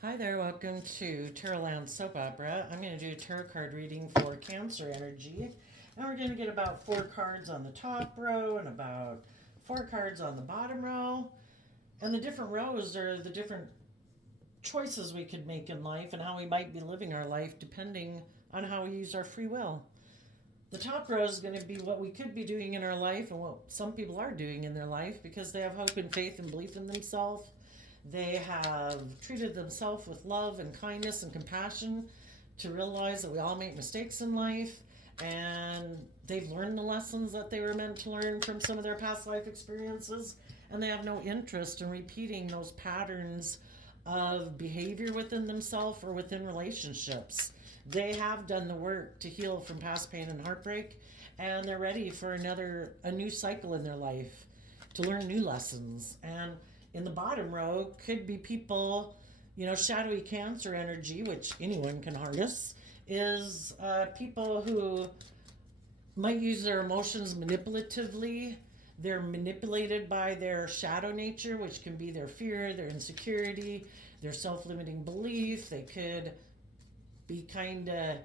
Hi there, welcome to Tarotland Soap Opera. I'm going to do a tarot card reading for Cancer energy. And we're going to get about 4 cards on the top row and about 4 cards on the bottom row. And the different rows are the different choices we could make in life and how we might be living our life depending on how we use our free will. The top row is going to be what we could be doing in our life and what some people are doing in their life because they have hope and faith and belief in themselves. They have treated themselves with love and kindness and compassion to realize that we all make mistakes in life, and they've learned the lessons that they were meant to learn from some of their past life experiences, and they have no interest in repeating those patterns of behavior within themselves or within relationships. They have done the work to heal from past pain and heartbreak, and they're ready for a new cycle in their life to learn new lessons. And in the bottom row could be people, shadowy Cancer energy, which anyone can harness, is people who might use their emotions manipulatively. They're manipulated by their shadow nature, which can be their fear, their insecurity, their self-limiting belief. They could be kind of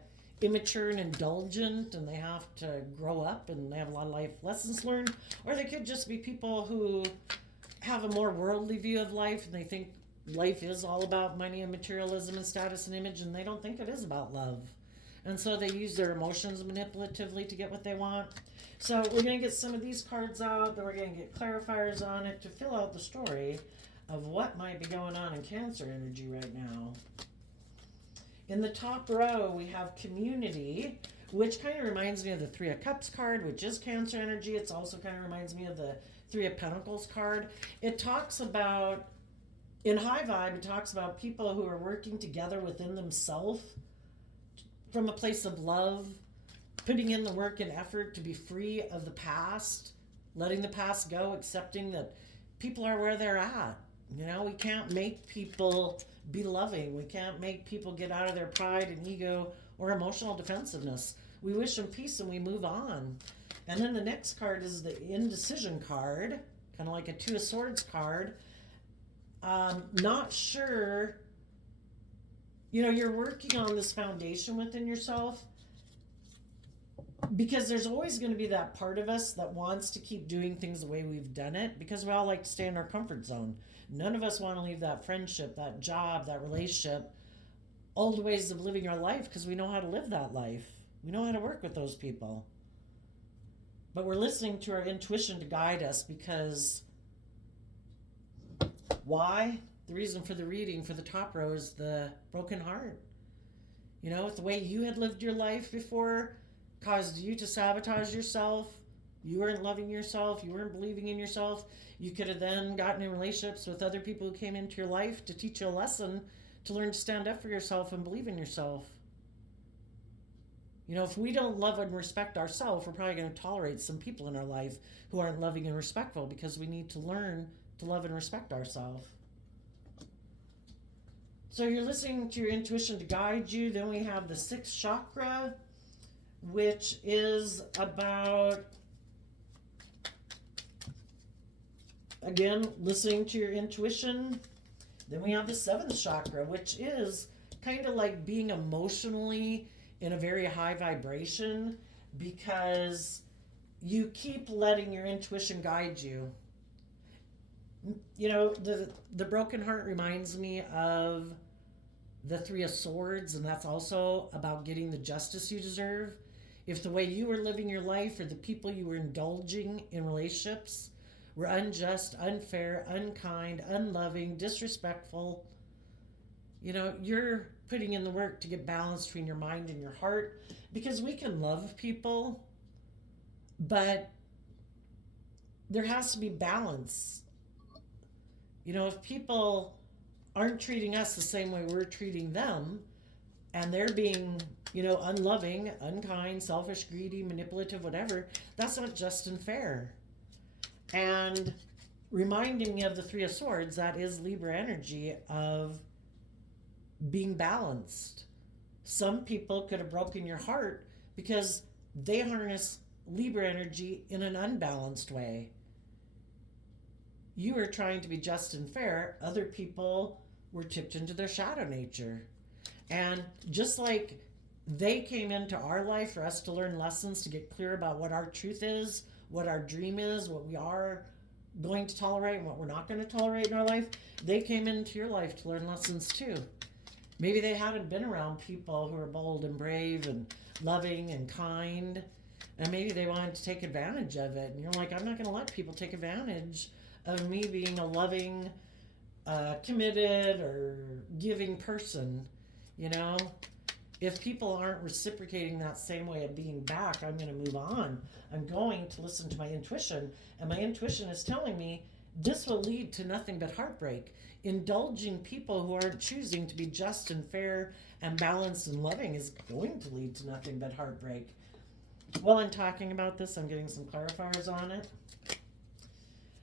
immature and indulgent, and they have to grow up and they have a lot of life lessons learned. Or they could just be people who have a more worldly view of life, and they think life is all about money and materialism and status and image, and they don't think it is about love. And so they use their emotions manipulatively to get what they want. So we're going to get some of these cards out, then we're going to get clarifiers on it to fill out the story of what might be going on in Cancer energy right now. In the top row, we have community, which kind of reminds me of the Three of Cups card, which is Cancer energy. It's also kind of reminds me of the Three of Pentacles card. It talks about, in high vibe, it talks about people who are working together within themselves from a place of love, putting in the work and effort to be free of the past, letting the past go, accepting that people are where they're at. We can't make people be loving. We can't make people get out of their pride and ego or emotional defensiveness. We wish them peace and we move on. And then the next card is the indecision card, kind of like a Two of Swords card. Not sure, you're working on this foundation within yourself because there's always going to be that part of us that wants to keep doing things the way we've done it because we all like to stay in our comfort zone. None of us want to leave that friendship, that job, that relationship, old ways of living our life because we know how to live that life. We know how to work with those people. But we're listening to our intuition to guide us because why? The reason for the reading for the top row is the broken heart. If the way you had lived your life before caused you to sabotage yourself, you weren't loving yourself, you weren't believing in yourself, you could have then gotten in relationships with other people who came into your life to teach you a lesson to learn to stand up for yourself and believe in yourself. If we don't love and respect ourselves, we're probably going to tolerate some people in our life who aren't loving and respectful because we need to learn to love and respect ourselves. So you're listening to your intuition to guide you. Then we have the 6th chakra, which is about, again, listening to your intuition. Then we have the 7th chakra, which is kind of like being emotionally in a very high vibration because you keep letting your intuition guide you. The broken heart reminds me of the Three of Swords, and that's also about getting the justice you deserve. If the way you were living your life or the people you were indulging in relationships were unjust, unfair, unkind, unloving, disrespectful, you're putting in the work to get balance between your mind and your heart because we can love people, but there has to be balance. If people aren't treating us the same way we're treating them and they're being, unloving, unkind, selfish, greedy, manipulative, whatever, that's not just and fair. And reminding me of the Three of Swords, that is Libra energy of being balanced. Some people could have broken your heart because they harness Libra energy in an unbalanced way. You are trying to be just and fair. Other people were tipped into their shadow nature. And just like they came into our life for us to learn lessons, to get clear about what our truth is, what our dream is, what we are going to tolerate and what we're not going to tolerate in our life, they came into your life to learn lessons too. Maybe they hadn't been around people who are bold and brave and loving and kind, and maybe they wanted to take advantage of it. And you're like, I'm not going to let people take advantage of me being a loving, committed, or giving person. You know, if people aren't reciprocating that same way of being back, I'm going to move on. I'm going to listen to my intuition, and my intuition is telling me this will lead to nothing but heartbreak. Indulging people who aren't choosing to be just and fair and balanced and loving is going to lead to nothing but heartbreak. While I'm talking about this, I'm getting some clarifiers on it.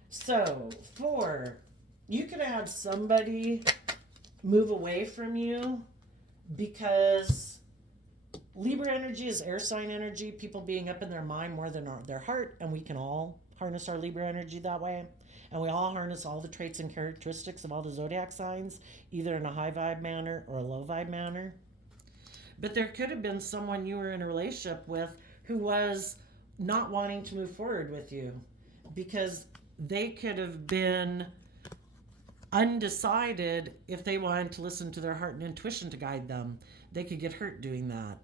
So, 4, you could have somebody move away from you because Libra energy is air sign energy, people being up in their mind more than their heart, and we can all harness our Libra energy that way. And we all harness all the traits and characteristics of all the zodiac signs, either in a high vibe manner or a low vibe manner. But there could have been someone you were in a relationship with who was not wanting to move forward with you because they could have been undecided if they wanted to listen to their heart and intuition to guide them. They could get hurt doing that.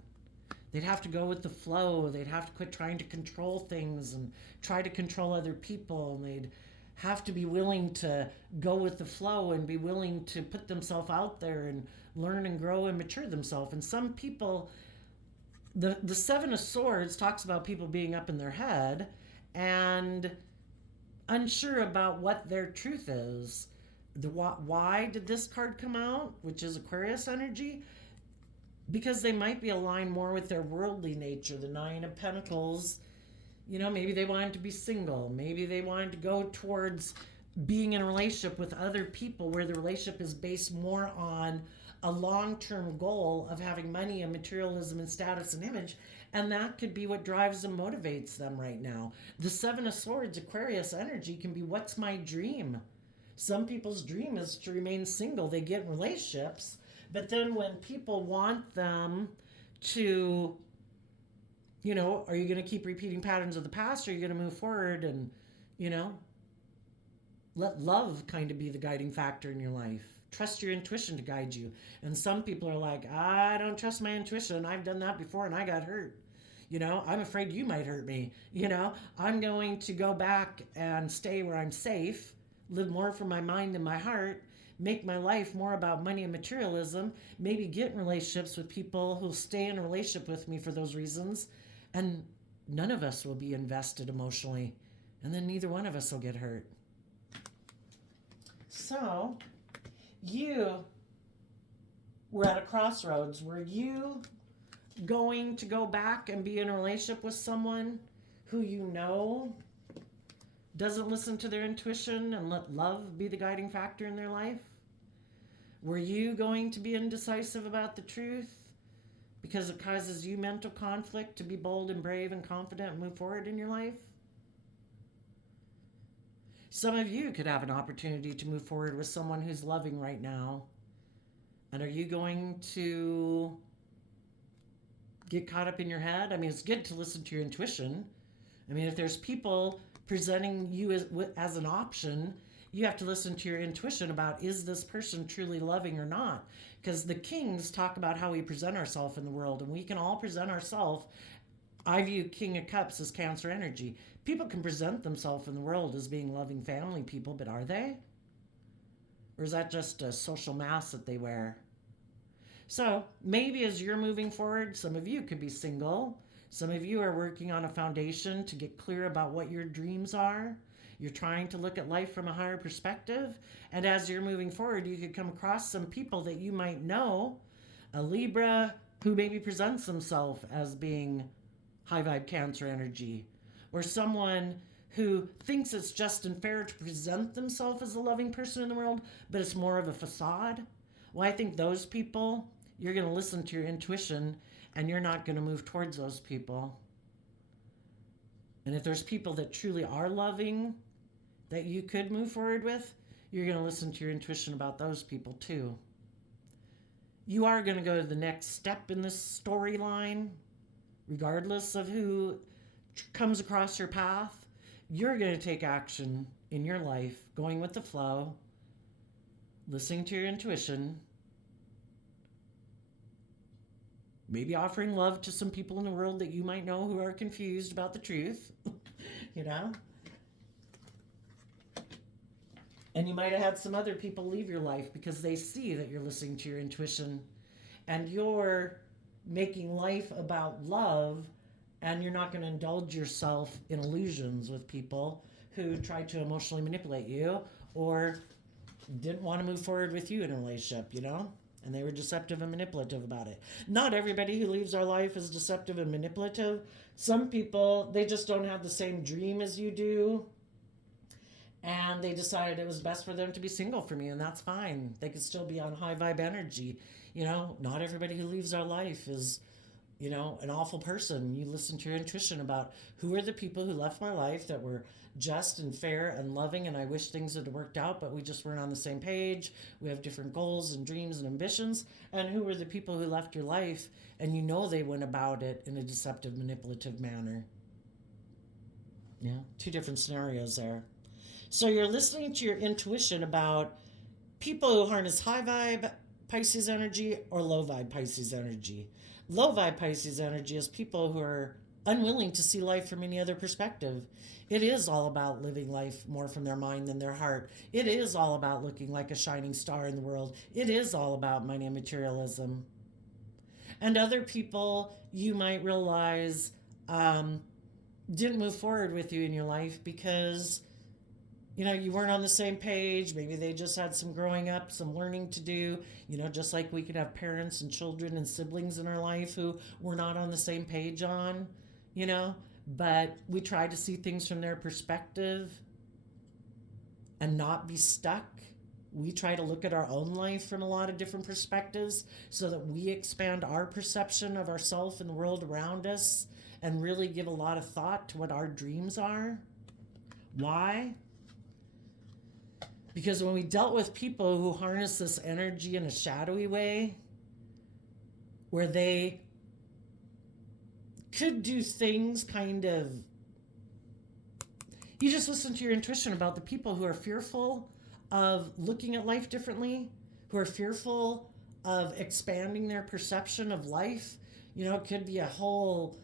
They'd have to go with the flow. They'd have to quit trying to control things and try to control other people. And they'd have to be willing to go with the flow and be willing to put themselves out there and learn and grow and mature themselves. And some people, the 7 of Swords talks about people being up in their head and unsure about what their truth is. Why did this card come out, which is Aquarius energy? Because they might be aligned more with their worldly nature. The 9 of Pentacles, you know, maybe they wanted to be single. Maybe they wanted to go towards being in a relationship with other people where the relationship is based more on a long-term goal of having money and materialism and status and image. And that could be what drives and motivates them right now. The 7 of Swords, Aquarius energy, can be, what's my dream? Some people's dream is to remain single. They get in relationships, but then when people want them to, you know, are you going to keep repeating patterns of the past, or are you going to move forward and, you know, let love kind of be the guiding factor in your life? Trust your intuition to guide you. And some people are like, I don't trust my intuition. I've done that before and I got hurt. You know, I'm afraid you might hurt me. You know, I'm going to go back and stay where I'm safe, live more from my mind and my heart, make my life more about money and materialism, maybe get in relationships with people who'll stay in a relationship with me for those reasons, and none of us will be invested emotionally, and then neither one of us will get hurt. So, you were at a crossroads. Were you going to go back and be in a relationship with someone who you know doesn't listen to their intuition and let love be the guiding factor in their life? Were you going to be indecisive about the truth because it causes you mental conflict to be bold and brave and confident and move forward in your life? Some of you could have an opportunity to move forward with someone who's loving right now. And are you going to get caught up in your head? I mean, it's good to listen to your intuition. I mean, if there's people presenting you as an option, you have to listen to your intuition about, is this person truly loving or not? Because the kings talk about how we present ourselves in the world, and we can all present ourselves. I view King of Cups as Cancer energy. People can present themselves in the world as being loving family people, but are they? Or is that just a social mask that they wear? So maybe as you're moving forward, some of you could be single. Some of you are working on a foundation to get clear about what your dreams are. You're trying to look at life from a higher perspective. And as you're moving forward, you could come across some people that you might know, a Libra who maybe presents themselves as being high vibe Cancer energy, or someone who thinks it's just and fair to present themselves as a loving person in the world, but it's more of a facade. Well, I think those people, you're going to listen to your intuition and you're not going to move towards those people. And if there's people that truly are loving that you could move forward with, you're going to listen to your intuition about those people too. You are going to go to the next step in this storyline, regardless of who comes across your path. You're going to take action in your life, going with the flow, listening to your intuition, maybe offering love to some people in the world that you might know who are confused about the truth, you know? And you might have had some other people leave your life because they see that you're listening to your intuition and you're making life about love, and you're not going to indulge yourself in illusions with people who tried to emotionally manipulate you or didn't want to move forward with you in a relationship, you know? And they were deceptive and manipulative about it. Not everybody who leaves our life is deceptive and manipulative. Some people, they just don't have the same dream as you do. And they decided it was best for them to be single from you, and that's fine. They could still be on high vibe energy. You know, not everybody who leaves our life is, you know, an awful person. You listen to your intuition about who are the people who left my life that were just and fair and loving, and I wish things had worked out, but we just weren't on the same page. We have different goals and dreams and ambitions. And who were the people who left your life and you know they went about it in a deceptive, manipulative manner? Yeah, two different scenarios there. So you're listening to your intuition about people who harness high vibe Pisces energy or low vibe Pisces energy. Low vibe Pisces energy is people who are unwilling to see life from any other perspective. It is all about living life more from their mind than their heart. It is all about looking like a shining star in the world. It is all about money and materialism. And other people you might realize didn't move forward with you in your life because, you know, you weren't on the same page. Maybe they just had some growing up, some learning to do. You know, just like we could have parents and children and siblings in our life who we're not on the same page on, you know. But we try to see things from their perspective and not be stuck. We try to look at our own life from a lot of different perspectives so that we expand our perception of ourselves and the world around us and really give a lot of thought to what our dreams are. Why? Because when we dealt with people who harness this energy in a shadowy way, where they could do things kind of, you just listen to your intuition about the people who are fearful of looking at life differently, who are fearful of expanding their perception of life. You know, it could be a whole,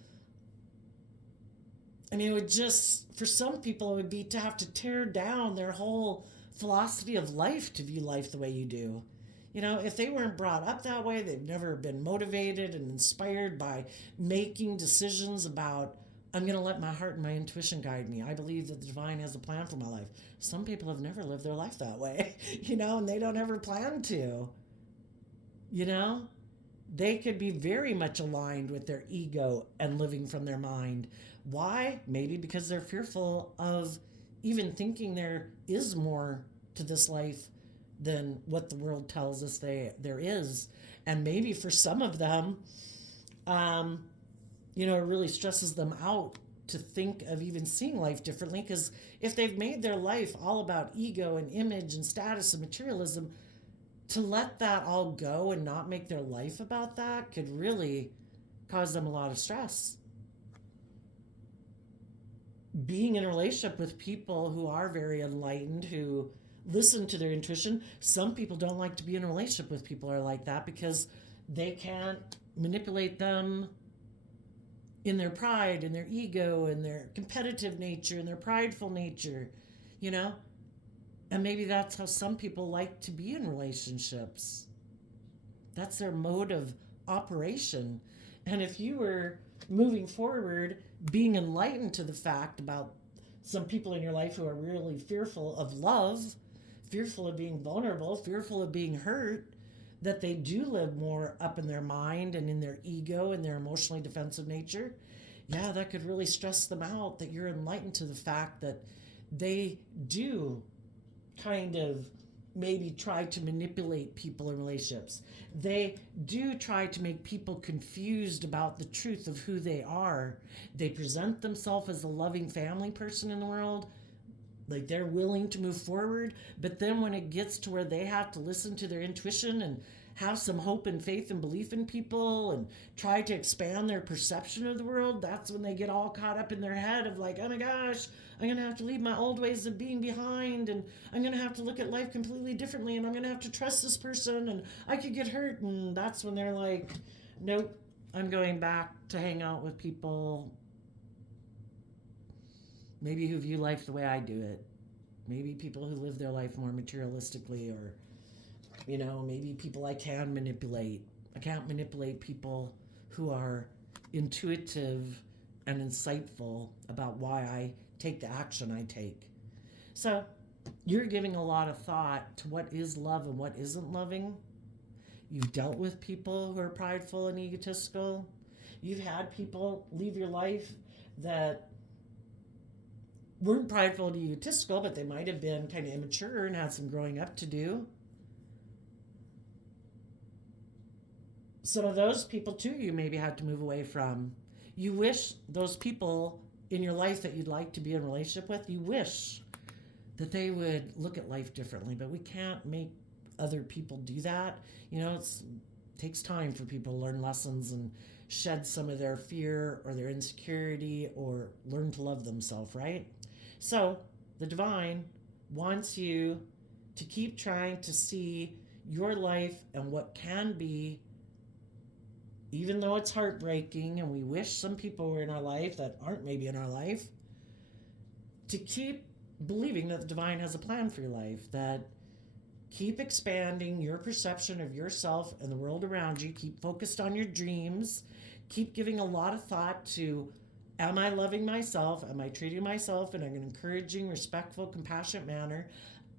I mean, it would just, for some people, it would be to have to tear down their whole philosophy of life to view life the way you do. You know, if they weren't brought up that way, they've never been motivated and inspired by making decisions about, I'm going to let my heart and my intuition guide me. I believe that the divine has a plan for my life. Some people have never lived their life that way, you know, and they don't ever plan to. You know, they could be very much aligned with their ego and living from their mind. Why? Maybe because they're fearful of even thinking there is more to this life than what the world tells us there is. And maybe for some of them, you know, it really stresses them out to think of even seeing life differently, because if they've made their life all about ego and image and status and materialism, to let that all go and not make their life about that could really cause them a lot of stress. Being in a relationship with people who are very enlightened, who listen to their intuition. Some people don't like to be in a relationship with people who are like that because they can't manipulate them in their pride, in their ego, in their competitive nature, in their prideful nature, you know? And maybe that's how some people like to be in relationships. That's their mode of operation. And if you were moving forward, being enlightened to the fact about some people in your life who are really fearful of love, fearful of being vulnerable, fearful of being hurt, that they do live more up in their mind and in their ego and their emotionally defensive nature, yeah, that could really stress them out, that you're enlightened to the fact that they do kind of maybe try to manipulate people in relationships. They do try to make people confused about the truth of who they are. They present themselves as a loving family person in the world. Like they're willing to move forward, but then when it gets to where they have to listen to their intuition and have some hope and faith and belief in people and try to expand their perception of the world, that's when they get all caught up in their head of like, oh my gosh, I'm going to have to leave my old ways of being behind, and I'm going to have to look at life completely differently, and I'm going to have to trust this person, and I could get hurt. And that's when they're like, nope, I'm going back to hang out with people maybe who view life the way I do it. Maybe people who live their life more materialistically, or, maybe people I can manipulate. I can't manipulate people who are intuitive and insightful about why I take the action I take. So you're giving a lot of thought to what is love and what isn't loving. You've dealt with people who are prideful and egotistical. You've had people leave your life that weren't prideful and egotistical, but they might have been kind of immature and had some growing up to do. Some of those people, too, you maybe had to move away from. You wish those people in your life that you'd like to be in a relationship with, you wish that they would look at life differently, but we can't make other people do that. It takes time for people to learn lessons and shed some of their fear or their insecurity or learn to love themselves, right? So the divine wants you to keep trying to see your life and what can be, even though it's heartbreaking and we wish some people were in our life that aren't maybe in our life, to keep believing that the divine has a plan for your life, that keep expanding your perception of yourself and the world around you, keep focused on your dreams, keep giving a lot of thought to, am I loving myself? Am I treating myself in an encouraging, respectful, compassionate manner?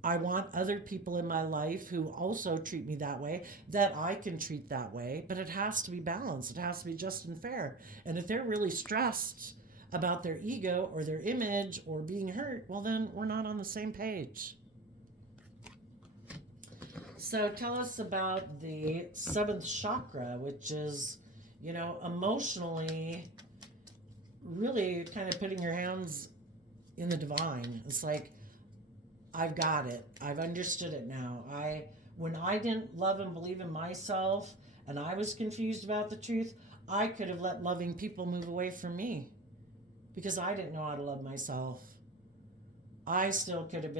I want other people in my life who also treat me that way, that I can treat that way, but it has to be balanced. It has to be just and fair. And if they're really stressed about their ego or their image or being hurt, well, then we're not on the same page. So tell us about the seventh chakra, which is, emotionally really kind of putting your hands in the divine. It's like, I've got it. I've understood it now. When I didn't love and believe in myself and I was confused about the truth, I could have let loving people move away from me because I didn't know how to love myself. I still could have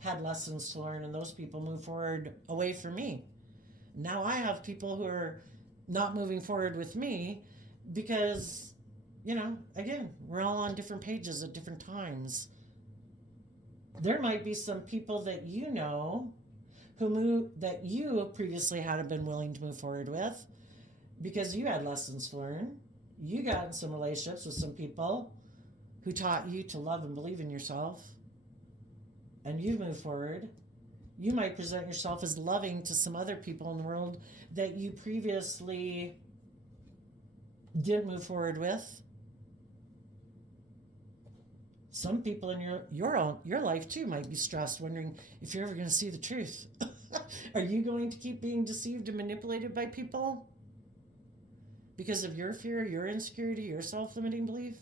had lessons to learn, and those people move forward away from me. Now I have people who are not moving forward with me because, again, we're all on different pages at different times. There might be some people that that you previously hadn't been willing to move forward with because you had lessons to learn. You got in some relationships with some people who taught you to love and believe in yourself, and you move forward. You might present yourself as loving to some other people in the world that you previously didn't move forward with. Some people in your life too might be stressed, wondering if you're ever going to see the truth. Are you going to keep being deceived and manipulated by people because of your fear, your insecurity, your self-limiting belief?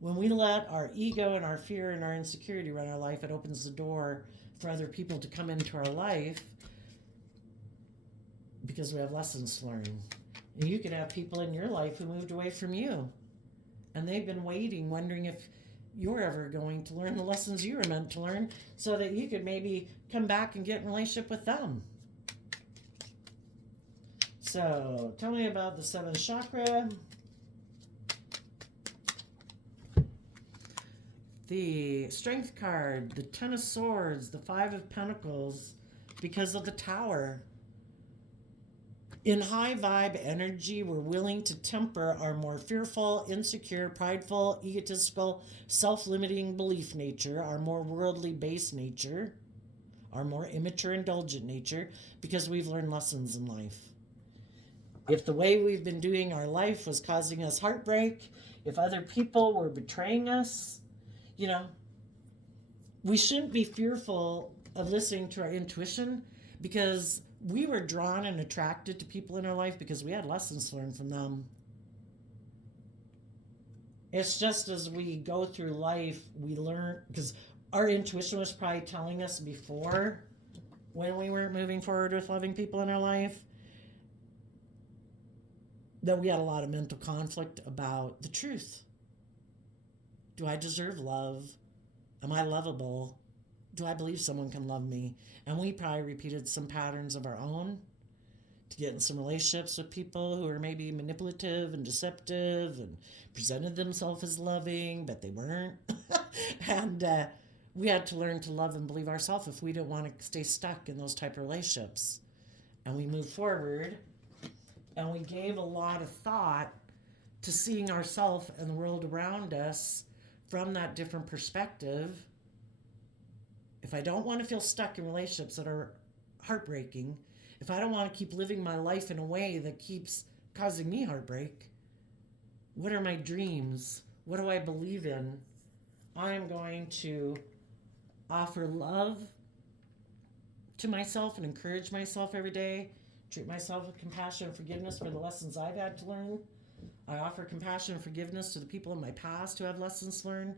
When we let our ego and our fear and our insecurity run our life, it opens the door for other people to come into our life because we have lessons to learn. And you could have people in your life who moved away from you, and they've been waiting, wondering if you're ever going to learn the lessons you were meant to learn so that you could maybe come back and get in a relationship with them. So tell me about the seventh chakra. The Strength card, the Ten of Swords, the Five of Pentacles, because of the Tower. In high vibe energy, we're willing to temper our more fearful, insecure, prideful, egotistical, self-limiting belief nature, our more worldly based nature, our more immature, indulgent nature, because we've learned lessons in life. If the way we've been doing our life was causing us heartbreak, if other people were betraying us, we shouldn't be fearful of listening to our intuition, because we were drawn and attracted to people in our life because we had lessons to learn from them. It's just as we go through life, we learn, because our intuition was probably telling us before, when we weren't moving forward with loving people in our life, that we had a lot of mental conflict about the truth. Do I deserve love? Am I lovable? Do I believe someone can love me? And we probably repeated some patterns of our own to get in some relationships with people who are maybe manipulative and deceptive and presented themselves as loving, but they weren't. And we had to learn to love and believe ourselves if we didn't want to stay stuck in those type of relationships. And we moved forward, and we gave a lot of thought to seeing ourselves and the world around us from that different perspective. If I don't want to feel stuck in relationships that are heartbreaking, if I don't want to keep living my life in a way that keeps causing me heartbreak, what are my dreams? What do I believe in? I'm going to offer love to myself and encourage myself every day, treat myself with compassion and forgiveness for the lessons I've had to learn. I offer compassion and forgiveness to the people in my past who have lessons learned.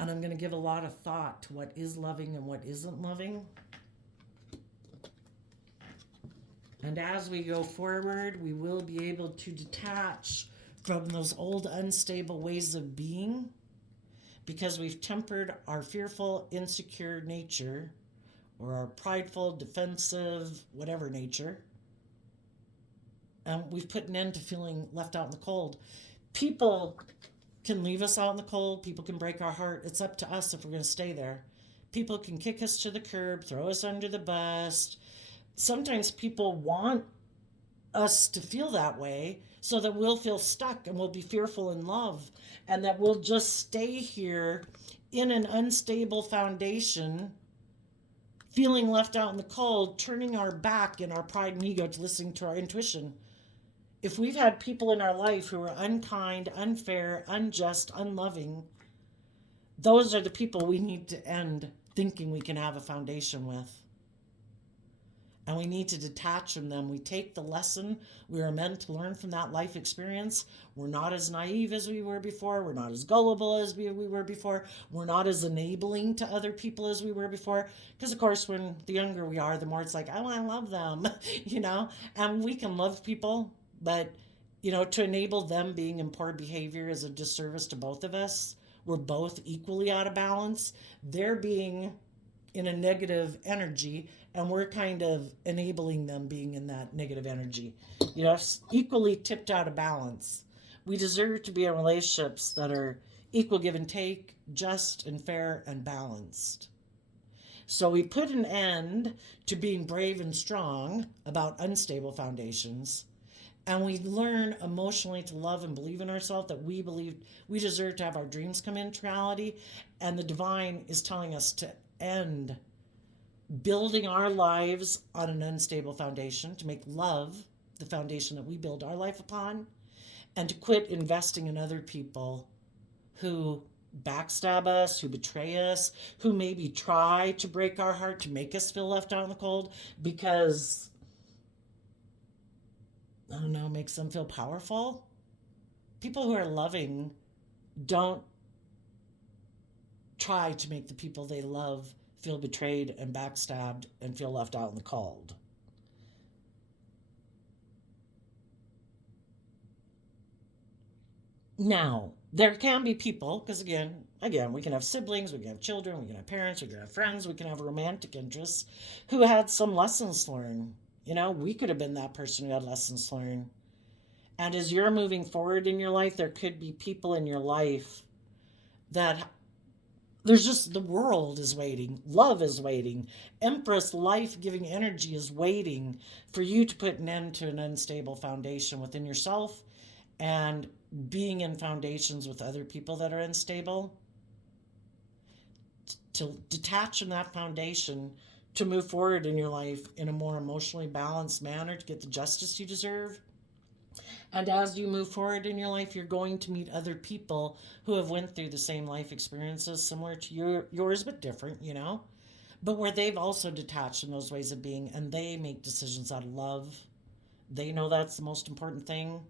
And I'm going to give a lot of thought to what is loving and what isn't loving. And as we go forward, we will be able to detach from those old unstable ways of being, because we've tempered our fearful, insecure nature, or our prideful, defensive, whatever nature. And we've put an end to feeling left out in the cold. People can leave us out in the cold. People can break our heart. It's up to us if we're going to stay there. People can kick us to the curb, throw us under the bus. Sometimes people want us to feel that way so that we'll feel stuck and we'll be fearful in love, and that we'll just stay here in an unstable foundation, feeling left out in the cold, turning our back in our pride and ego to listening to our intuition. If we've had people in our life who are unkind, unfair, unjust, unloving, those are the people we need to end thinking we can have a foundation with. And we need to detach from them. We take the lesson we are meant to learn from that life experience. We're not as naive as we were before. We're not as gullible as we were before. We're not as enabling to other people as we were before. Because, of course, when the younger we are, the more it's like, oh, I love them, And we can love people, but, to enable them being in poor behavior is a disservice to both of us. We're both equally out of balance. They're being in a negative energy, and we're kind of enabling them being in that negative energy. Equally tipped out of balance. We deserve to be in relationships that are equal give and take, just and fair and balanced. So we put an end to being brave and strong about unstable foundations, and we learn emotionally to love and believe in ourselves, that we believe we deserve to have our dreams come into reality, and the divine is telling us to end building our lives on an unstable foundation, to make love the foundation that we build our life upon, and to quit investing in other people who backstab us, who betray us, who maybe try to break our heart to make us feel left out in the cold because, I don't know, makes them feel powerful. People who are loving don't try to make the people they love feel betrayed and backstabbed and feel left out in the cold. Now, there can be people, because again, we can have siblings, we can have children, we can have parents, we can have friends, we can have romantic interests who had some lessons learned. We could have been that person who had lessons learned. And as you're moving forward in your life, there could be people in your life that there's just, the world is waiting. Love is waiting. Empress life-giving energy is waiting for you to put an end to an unstable foundation within yourself and being in foundations with other people that are unstable. To detach from that foundation, to move forward in your life in a more emotionally balanced manner, to get the justice you deserve. And as you move forward in your life, you're going to meet other people who have went through the same life experiences, similar to yours, but different, but where they've also detached from those ways of being, and they make decisions out of love. They know that's the most important thing.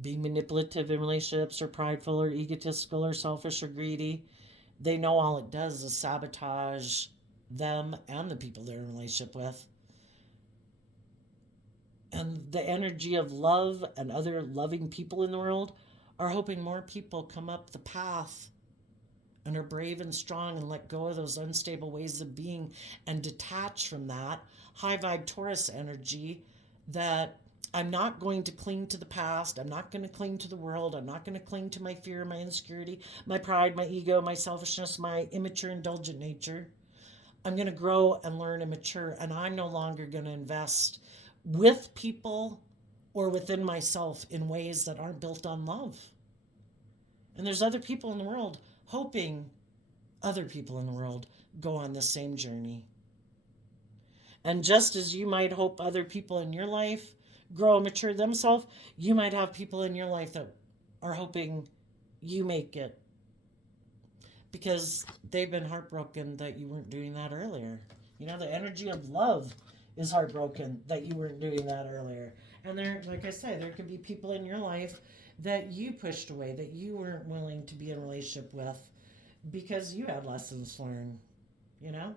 Being manipulative in relationships, or prideful, or egotistical, or selfish, or greedy, they know all it does is sabotage them and the people they're in a relationship with. And the energy of love and other loving people in the world are hoping more people come up the path and are brave and strong and let go of those unstable ways of being and detach from that high vibe Taurus energy that I'm not going to cling to the past. I'm not going to cling to the world. I'm not going to cling to my fear, my insecurity, my pride, my ego, my selfishness, my immature, indulgent nature. I'm going to grow and learn and mature, and I'm no longer going to invest with people or within myself in ways that aren't built on love. And there's other people in the world hoping other people in the world go on the same journey. And just as you might hope other people in your life grow and mature themselves, you might have people in your life that are hoping you make it because they've been heartbroken that you weren't doing that earlier. You know, the energy of love is heartbroken that you weren't doing that earlier. And there, like I say, there could be people in your life that you pushed away, that you weren't willing to be in a relationship with because you had lessons learned, you know?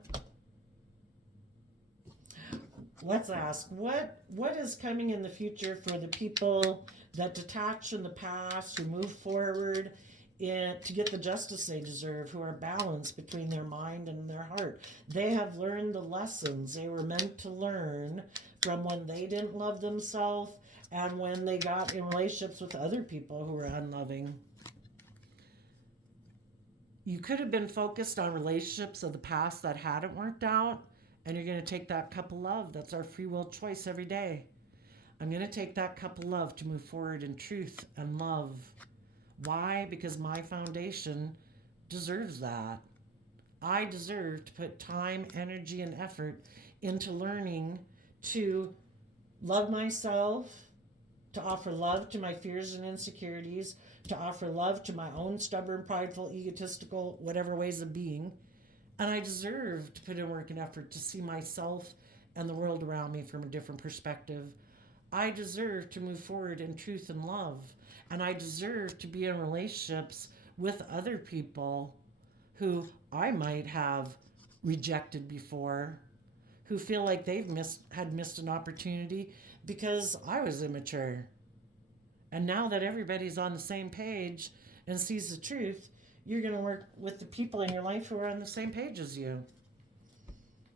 Let's ask, what is coming in the future for the people that detach from the past, who move forward to get the justice they deserve, who are balanced between their mind and their heart? They have learned the lessons they were meant to learn from when they didn't love themselves and when they got in relationships with other people who were unloving. You could have been focused on relationships of the past that hadn't worked out, and you're going to take that cup of love. That's our free will choice every day. I'm going to take that cup of love to move forward in truth and love. Why? Because my foundation deserves that. I deserve to put time, energy, and effort into learning to love myself, to offer love to my fears and insecurities, to offer love to my own stubborn, prideful, egotistical, whatever ways of being. And I deserve to put in work and effort to see myself and the world around me from a different perspective. I deserve to move forward in truth and love. And I deserve to be in relationships with other people who I might have rejected before, who feel like they've missed an opportunity because I was immature. And now that everybody's on the same page and sees the truth, you're going to work with the people in your life who are on the same page as you.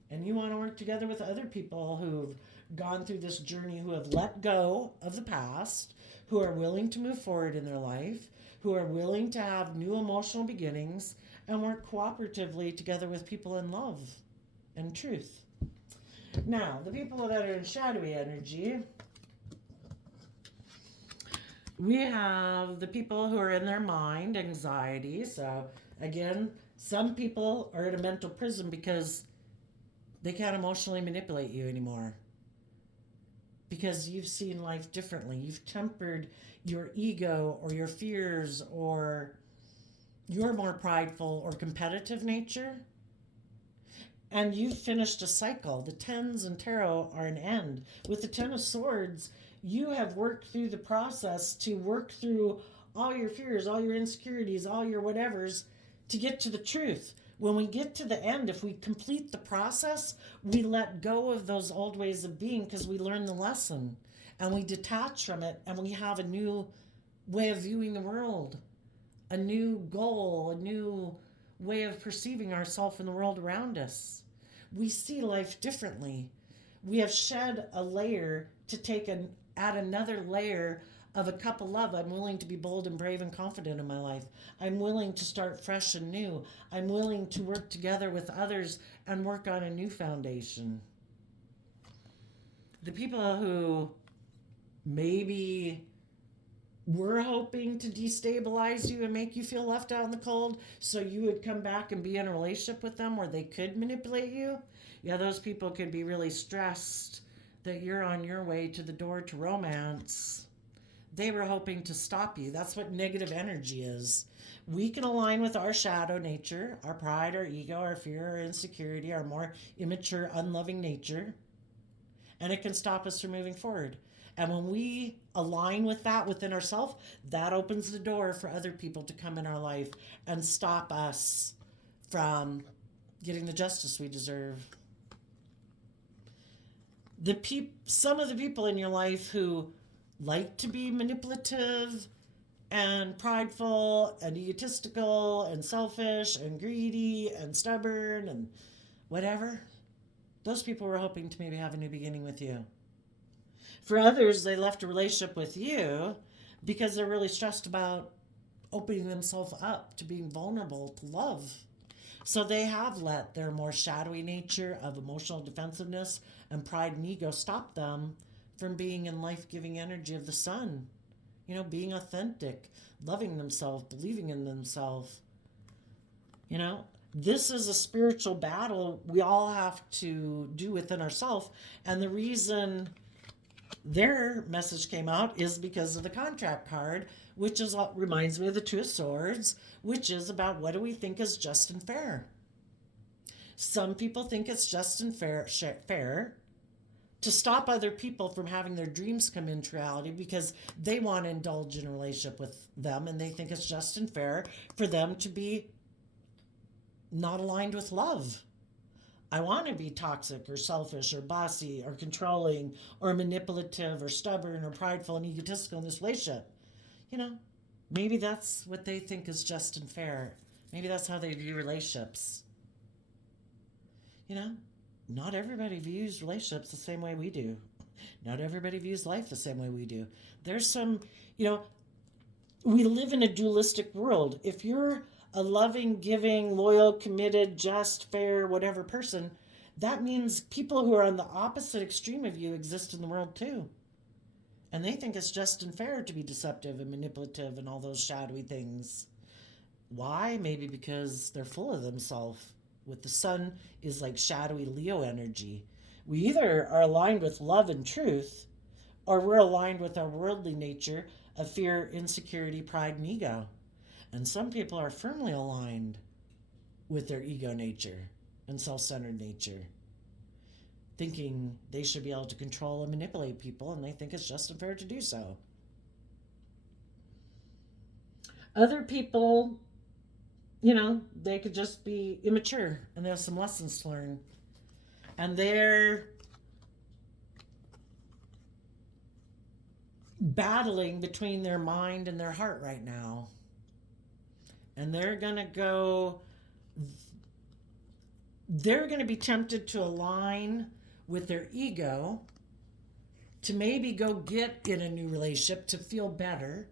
And you want to work together with other people who've gone through this journey, who have let go of the past, who are willing to move forward in their life, who are willing to have new emotional beginnings, and work cooperatively together with people in love and truth. Now, the people that are in shadowy energy, we have the people who are in their mind, anxiety. So again, some people are in a mental prison because they can't emotionally manipulate you anymore. Because you've seen life differently. You've tempered your ego or your fears or your more prideful or competitive nature. And you've finished a cycle. The tens and tarot are an end. With the Ten of Swords, you have worked through the process to work through all your fears, all your insecurities, all your whatevers to get to the truth. When we get to the end, if we complete the process, we let go of those old ways of being because we learn the lesson and we detach from it and we have a new way of viewing the world, a new goal, a new way of perceiving ourselves and the world around us. We see life differently. We have shed a layer to add another layer of a cup of love. I'm willing to be bold and brave and confident in my life. I'm willing to start fresh and new. I'm willing to work together with others and work on a new foundation. The people who maybe were hoping to destabilize you and make you feel left out in the cold so you would come back and be in a relationship with them where they could manipulate you, yeah, those people could be really stressed that you're on your way to the door to romance. They were hoping to stop you. That's what negative energy is. We can align with our shadow nature, our pride, our ego, our fear, our insecurity, our more immature, unloving nature, and it can stop us from moving forward. And when we align with that within ourselves, that opens the door for other people to come in our life and stop us from getting the justice we deserve. Some of the people in your life who like to be manipulative and prideful and egotistical and selfish and greedy and stubborn and whatever, those people were hoping to maybe have a new beginning with you. For others, they left a relationship with you because they're really stressed about opening themselves up to being vulnerable to love. So they have let their more shadowy nature of emotional defensiveness and pride and ego stop them from being in life-giving energy of the sun. You know, being authentic, loving themselves, believing in themselves. You know, this is a spiritual battle we all have to do within ourselves. And the reason their message came out is because of the contract card, which is reminds me of the Two of Swords, which is about what do we think is just and fair. Some people think it's just and fair to stop other people from having their dreams come into reality because they want to indulge in a relationship with them, and they think it's just and fair for them to be not aligned with love. I want to be toxic or selfish or bossy or controlling or manipulative or stubborn or prideful and egotistical in this relationship. You know, maybe that's what they think is just and fair. Maybe that's how they view relationships. You know, not everybody views relationships the same way we do. Not everybody views life the same way we do. There's some, we live in a dualistic world. If you're a loving, giving, loyal, committed, just, fair, whatever person, that means people who are on the opposite extreme of you exist in the world too. And they think it's just and fair to be deceptive and manipulative and all those shadowy things. Why? Maybe because they're full of themselves. With the sun is like shadowy Leo energy. We either are aligned with love and truth, or we're aligned with our worldly nature of fear, insecurity, pride, and ego. And some people are firmly aligned with their ego nature and self-centered nature, thinking they should be able to control and manipulate people, and they think it's just and fair to do so. Other people, they could just be immature and they have some lessons to learn. And they're battling between their mind and their heart right now. And they're going to be tempted to align with their ego to maybe go get in a new relationship to feel better.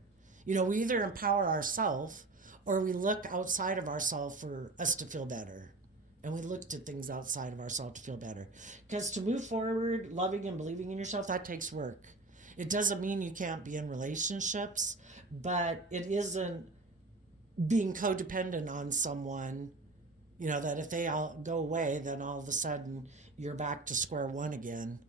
We either empower ourselves or we look outside of ourselves for us to feel better. And we look to things outside of ourselves to feel better. Because to move forward, loving and believing in yourself, that takes work. It doesn't mean you can't be in relationships, but it isn't being codependent on someone, that if they all go away, then all of a sudden you're back to square one again.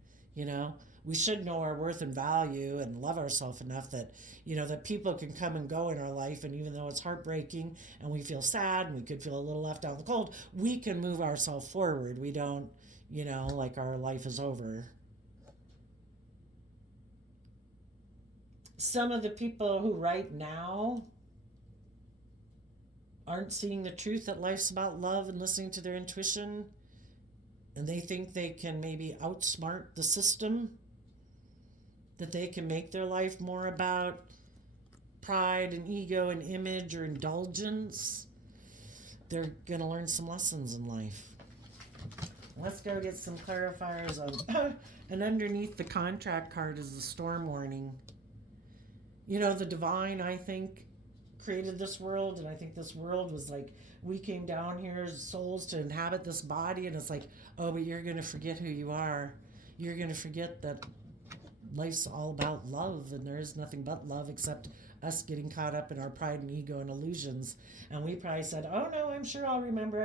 We should know our worth and value and love ourselves enough that, that people can come and go in our life. And even though it's heartbreaking and we feel sad and we could feel a little left out in the cold, we can move ourselves forward. We don't, like our life is over. Some of the people who right now aren't seeing the truth that life's about love and listening to their intuition, and they think they can maybe outsmart the system, that they can make their life more about pride and ego and image or indulgence, they're going to learn some lessons in life. Let's go get some clarifiers on. And underneath the contract card is the storm warning. The divine, I think, created this world, and I think this world was like, we came down here as souls to inhabit this body, and it's like, oh, but you're going to forget who you are. You're going to forget that life's all about love, and there is nothing but love except us getting caught up in our pride and ego and illusions. And we probably said, oh no, I'm sure I'll remember.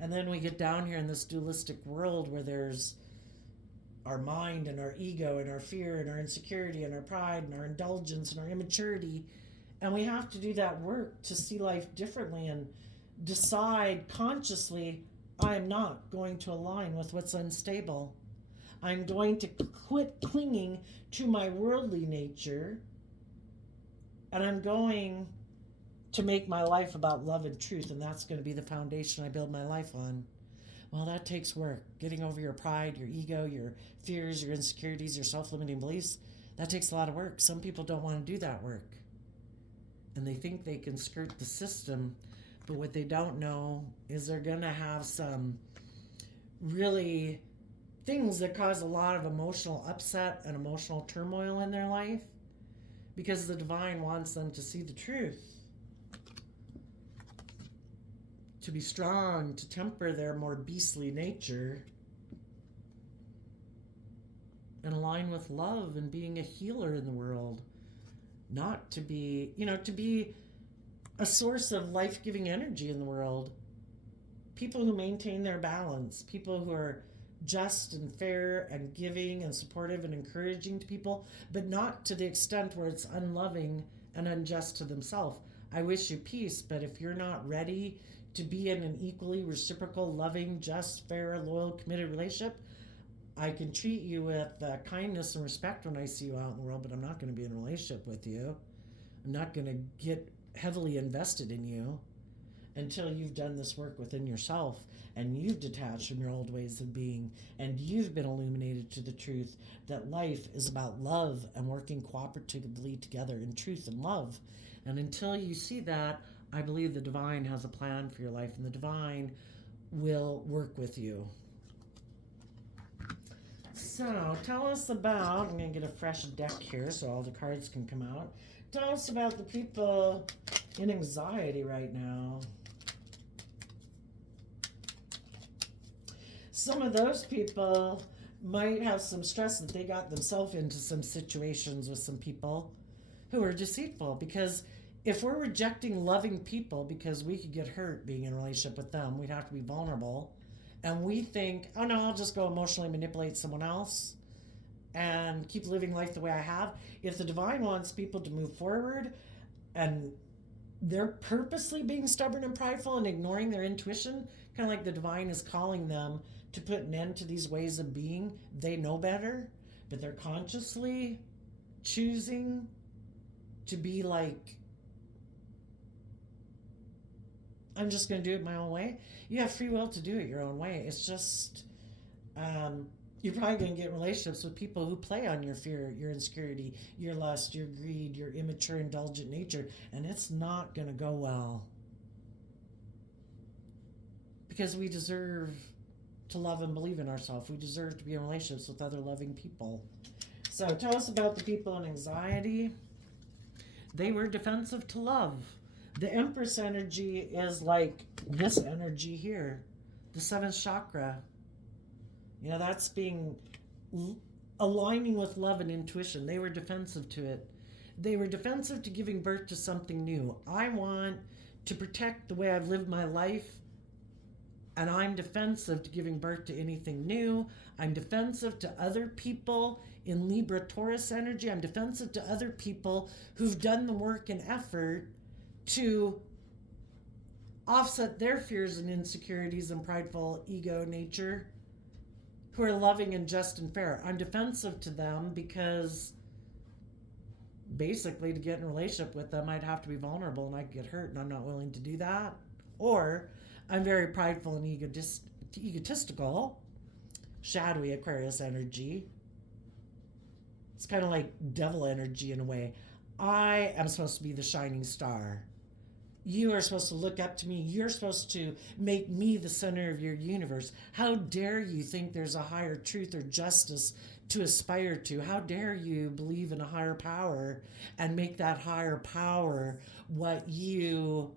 And then we get down here in this dualistic world where there's our mind and our ego and our fear and our insecurity and our pride and our indulgence and our immaturity. And we have to do that work to see life differently and decide consciously, I am not going to align with what's unstable. I'm going to quit clinging to my worldly nature, and I'm going to make my life about love and truth, and that's going to be the foundation I build my life on. Well, that takes work. Getting over your pride, your ego, your fears, your insecurities, your self-limiting beliefs, that takes a lot of work. Some people don't want to do that work. And they think they can skirt the system, but what they don't know is they're going to have some really things that cause a lot of emotional upset and emotional turmoil in their life because the divine wants them to see the truth, to be strong, to temper their more beastly nature and align with love and being a healer in the world, not to be, to be a source of life-giving energy in the world. People who maintain their balance, people who are just and fair and giving and supportive and encouraging to people, but not to the extent where it's unloving and unjust to themselves. I wish you peace, but if you're not ready to be in an equally reciprocal, loving, just, fair, loyal, committed relationship, I can treat you with kindness and respect when I see you out in the world, but I'm not going to be in a relationship with you. I'm not going to get heavily invested in you until you've done this work within yourself and you've detached from your old ways of being and you've been illuminated to the truth that life is about love and working cooperatively together in truth and love. And until you see that, I believe the divine has a plan for your life and the divine will work with you. So tell us about, I'm going to get a fresh deck here so all the cards can come out. Tell us about the people in anxiety right now. Some of those people might have some stress that they got themselves into some situations with some people who are deceitful, because if we're rejecting loving people because we could get hurt being in a relationship with them, we'd have to be vulnerable. And we think, oh no, I'll just go emotionally manipulate someone else and keep living life the way I have. If the divine wants people to move forward and they're purposely being stubborn and prideful and ignoring their intuition, kind of like the divine is calling them to put an end to these ways of being, they know better, but they're consciously choosing to be like, I'm just going to do it my own way. You have free will to do it your own way. It's just, you're probably going to get relationships with people who play on your fear, your insecurity, your lust, your greed, your immature, indulgent nature, and it's not going to go well. Because we deserve to love and believe in ourselves. We deserve to be in relationships with other loving people. So tell us about the people in anxiety. They were defensive to love. The Empress energy is like this energy here, the seventh chakra. That's being aligning with love and intuition. They were defensive to it. They were defensive to giving birth to something new. I want to protect the way I've lived my life, and I'm defensive to giving birth to anything new. I'm defensive to other people in Libra Taurus energy. I'm defensive to other people who've done the work and effort to offset their fears and insecurities and prideful ego nature, who are loving and just and fair. I'm defensive to them because basically to get in a relationship with them, I'd have to be vulnerable and I'd get hurt, and I'm not willing to do that. Or I'm very prideful and egotistical, shadowy Aquarius energy. It's kind of like devil energy in a way. I am supposed to be the shining star. You are supposed to look up to me. You're supposed to make me the center of your universe. How dare you think there's a higher truth or justice to aspire to? How dare you believe in a higher power and make that higher power what you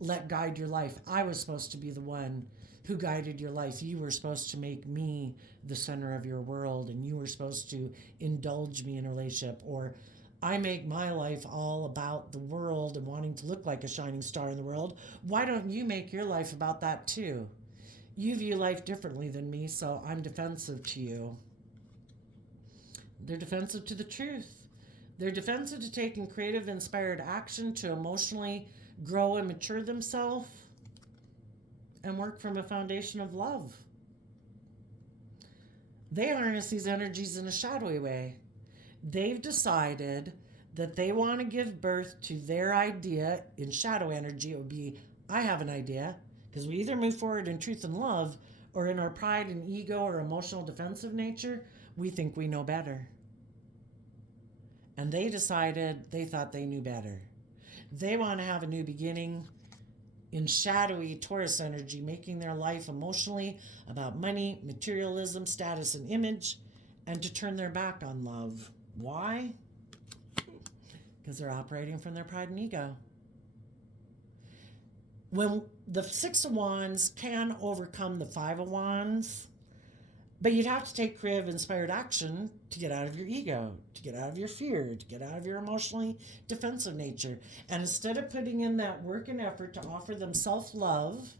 let guide your life? I was supposed to be the one who guided your life. You were supposed to make me the center of your world, and you were supposed to indulge me in a relationship. Or I make my life all about the world and wanting to look like a shining star in the world. Why don't you make your life about that too? You view life differently than me, so I'm defensive to you. They're defensive to the truth. They're defensive to taking creative, inspired action to emotionally grow and mature themselves and work from a foundation of love. They harness these energies in a shadowy way. They've decided that they want to give birth to their idea. In shadow energy, it would be, I have an idea, because we either move forward in truth and love, or in our pride and ego or emotional defensive nature, we think we know better. And they decided they thought they knew better. They want to have a new beginning in shadowy Taurus energy, making their life emotionally about money, materialism, status, and image, and to turn their back on love. Why? Because they're operating from their pride and ego. When the Six of Wands can overcome the Five of Wands, but you'd have to take creative, inspired action to get out of your ego, to get out of your fear, to get out of your emotionally defensive nature. And instead of putting in that work and effort to offer them self-love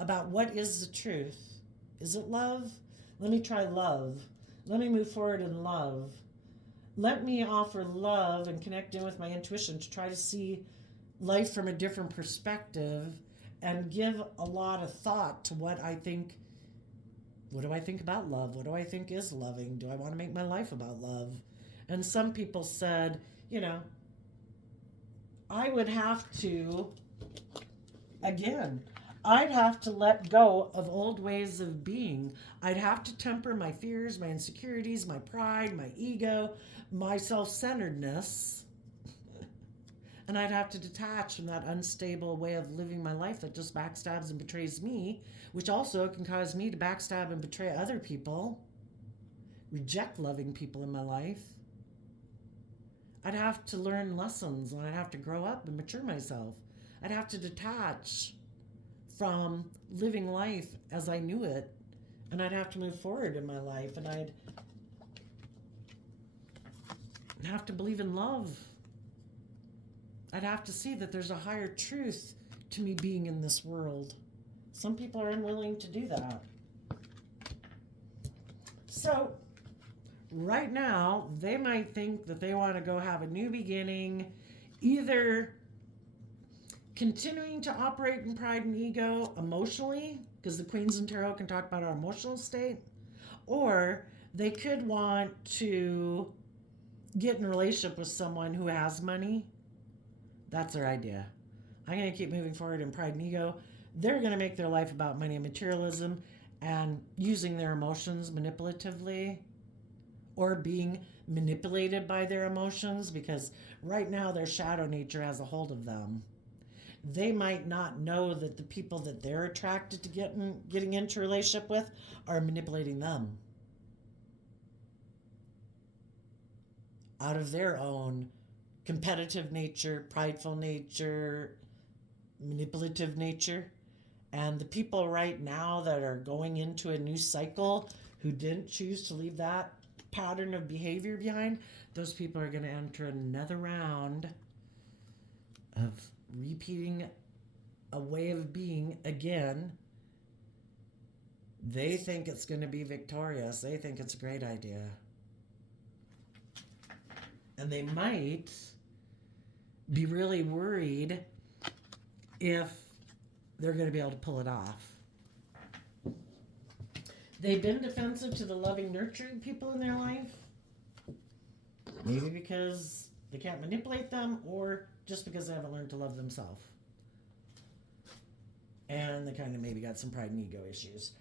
about what is the truth, is it love? Let me try love. Let me move forward in love. Let me offer love and connect in with my intuition to try to see life from a different perspective and give a lot of thought to what I think. What do I think about love? What do I think is loving? Do I want to make my life about love? And some people said, I would have to, again, I'd have to let go of old ways of being. I'd have to temper my fears, my insecurities, my pride, my ego, my self-centeredness. And I'd have to detach from that unstable way of living my life that just backstabs and betrays me, which also can cause me to backstab and betray other people, reject loving people in my life. I'd have to learn lessons, and I'd have to grow up and mature myself. I'd have to detach from living life as I knew it, and I'd have to move forward in my life, and I'd have to believe in love. I'd have to see that there's a higher truth to me being in this world. Some people are unwilling to do that. So, right now, they might think that they want to go have a new beginning, either continuing to operate in pride and ego emotionally, because the Queens in Tarot can talk about our emotional state, or they could want to get in a relationship with someone who has money. That's their idea. I'm going to keep moving forward in pride and ego. They're going to make their life about money and materialism and using their emotions manipulatively or being manipulated by their emotions, because right now their shadow nature has a hold of them. They might not know that the people that they're attracted to getting into a relationship with are manipulating them out of their own competitive nature, prideful nature, manipulative nature. And the people right now that are going into a new cycle who didn't choose to leave that pattern of behavior behind, those people are going to enter another round of repeating a way of being again. They think it's going to be victorious. They think it's a great idea. And they might be really worried if they're going to be able to pull it off. They've been defensive to the loving, nurturing people in their life. Maybe because they can't manipulate them, or just because they haven't learned to love themselves. And they kind of maybe got some pride and ego issues.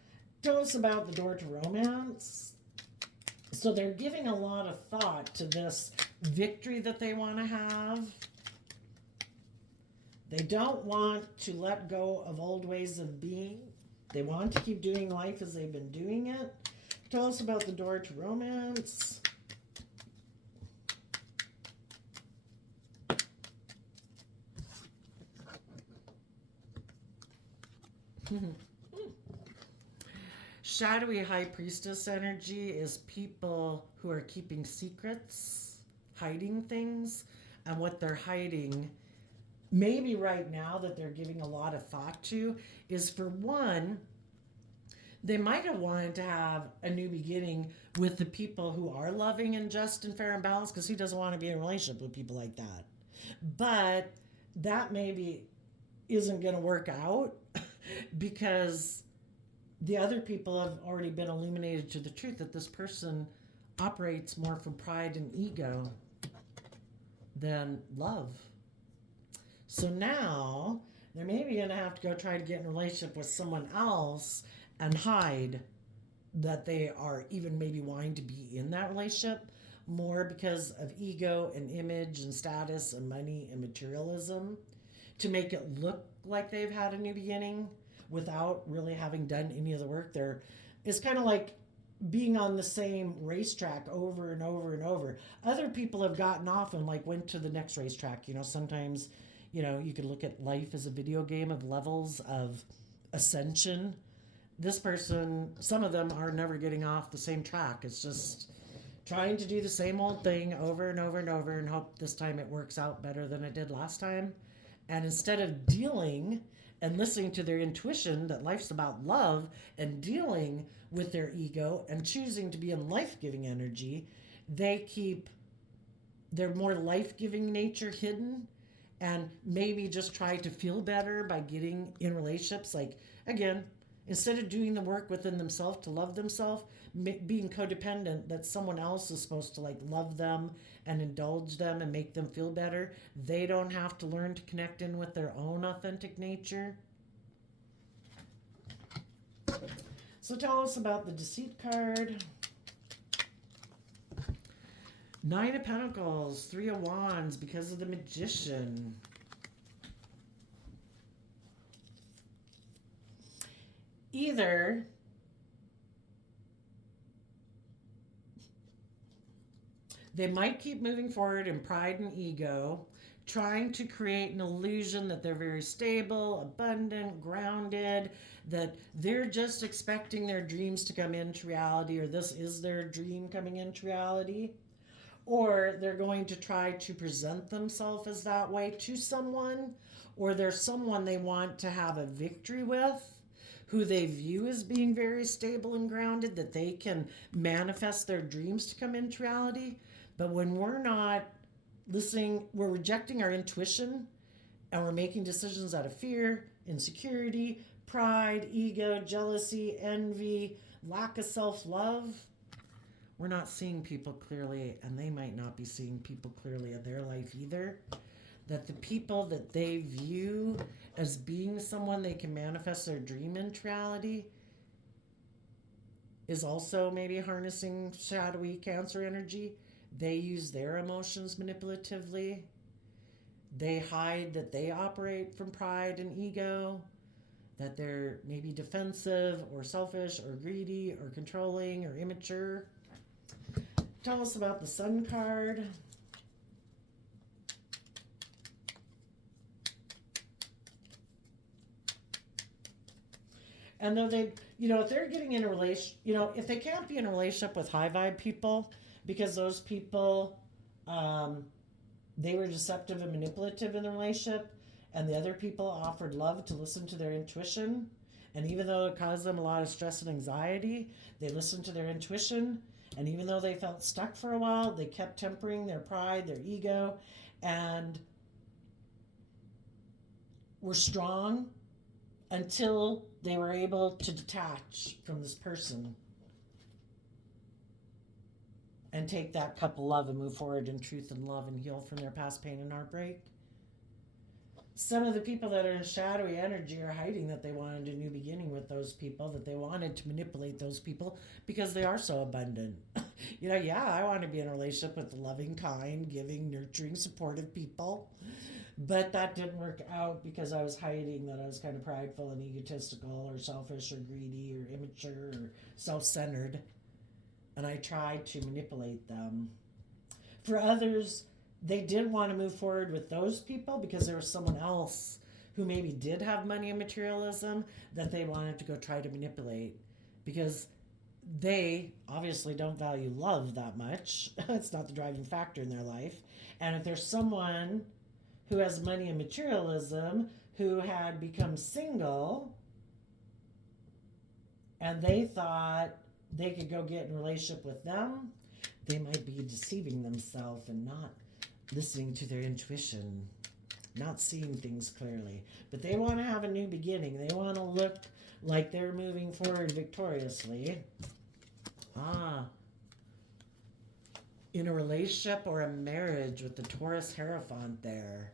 Tell us about the door to romance. So they're giving a lot of thought to this victory that they want to have. They don't want to let go of old ways of being. They want to keep doing life as they've been doing it. Tell us about the door to romance. Shadowy high priestess energy is people who are keeping secrets, hiding things, and what they're hiding, maybe right now that they're giving a lot of thought to, is, for one, they might have wanted to have a new beginning with the people who are loving and just and fair and balanced, because who doesn't want to be in a relationship with people like that? But that maybe isn't going to work out because the other people have already been illuminated to the truth that this person operates more from pride and ego. than love. So now they're maybe going to have to go try to get in a relationship with someone else and hide that they are even maybe wanting to be in that relationship more because of ego and image and status and money and materialism to make it look like they've had a new beginning without really having done any of the work there. It's kind of like being on the same racetrack over and over and over. Other people have gotten off and like went to the next racetrack. You know, sometimes, you know, you could look at life as a video game of levels of ascension. This person, some of them are never getting off the same track. It's just trying to do the same old thing over and over and over and hope this time it works out better than it did last time. And instead of dealing and listening to their intuition that life's about love and dealing with their ego and choosing to be in life-giving energy, they keep their more life-giving nature hidden and maybe just try to feel better by getting in relationships. Like, again, instead of doing the work within themselves to love themselves, being codependent that someone else is supposed to like love them and indulge them and make them feel better, they don't have to learn to connect in with their own authentic nature. So tell us about the deceit card. Nine of Pentacles, Three of Wands because of the Magician. Either they might keep moving forward in pride and ego, trying to create an illusion that they're very stable, abundant, grounded, that they're just expecting their dreams to come into reality, or this is their dream coming into reality. Or they're going to try to present themselves as that way to someone, or there's someone they want to have a victory with, who they view as being very stable and grounded, that they can manifest their dreams to come into reality. But when we're not listening, we're rejecting our intuition and we're making decisions out of fear, insecurity, pride, ego, jealousy, envy, lack of self-love, we're not seeing people clearly, and they might not be seeing people clearly in their life either. That the people that they view as being someone they can manifest their dream into reality is also maybe harnessing shadowy Cancer energy. They use their emotions manipulatively. They hide that they operate from pride and ego, that they're maybe defensive or selfish or greedy or controlling or immature. Tell us about the Sun card. And though they, if they're getting in a relation, if they can't be in a relationship with high vibe people, because those people, they were deceptive and manipulative in the relationship, and the other people offered love to listen to their intuition. And even though it caused them a lot of stress and anxiety, they listened to their intuition. And even though they felt stuck for a while, they kept tempering their pride, their ego, and were strong until they were able to detach from this person and take that cup of love and move forward in truth and love and heal from their past pain and heartbreak. Some of the people that are in shadowy energy are hiding that they wanted a new beginning with those people, that they wanted to manipulate those people because they are so abundant. I want to be in a relationship with loving, kind, giving, nurturing, supportive people. But that didn't work out because I was hiding that I was kind of prideful and egotistical or selfish or greedy or immature or self-centered. And I tried to manipulate them. For others, they did want to move forward with those people because there was someone else who maybe did have money and materialism that they wanted to go try to manipulate because they obviously don't value love that much. It's not the driving factor in their life. And if there's someone who has money and materialism who had become single and they thought they could go get in a relationship with them, they might be deceiving themselves and not listening to their intuition, not seeing things clearly. But they want to have a new beginning. They want to look like they're moving forward victoriously. in a relationship or a marriage with the Taurus Hierophant there.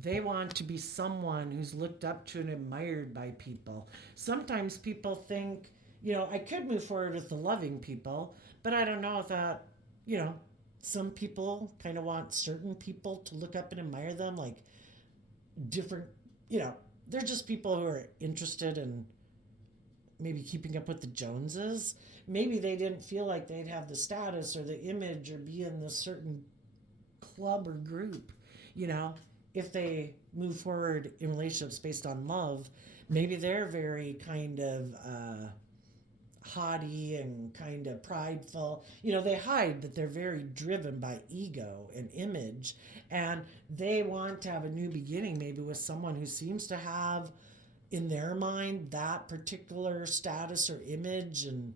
They want to be someone who's looked up to and admired by people. Sometimes people think, I could move forward with the loving people, but I don't know if that, you know, some people kind of want certain people to look up and admire them, like different, they're just people who are interested in maybe keeping up with the Joneses. Maybe they didn't feel like they'd have the status or the image or be in this certain club or group. If they move forward in relationships based on love, maybe they're very kind of haughty and kind of prideful. They hide that they're very driven by ego and image, and they want to have a new beginning, maybe with someone who seems to have in their mind that particular status or image and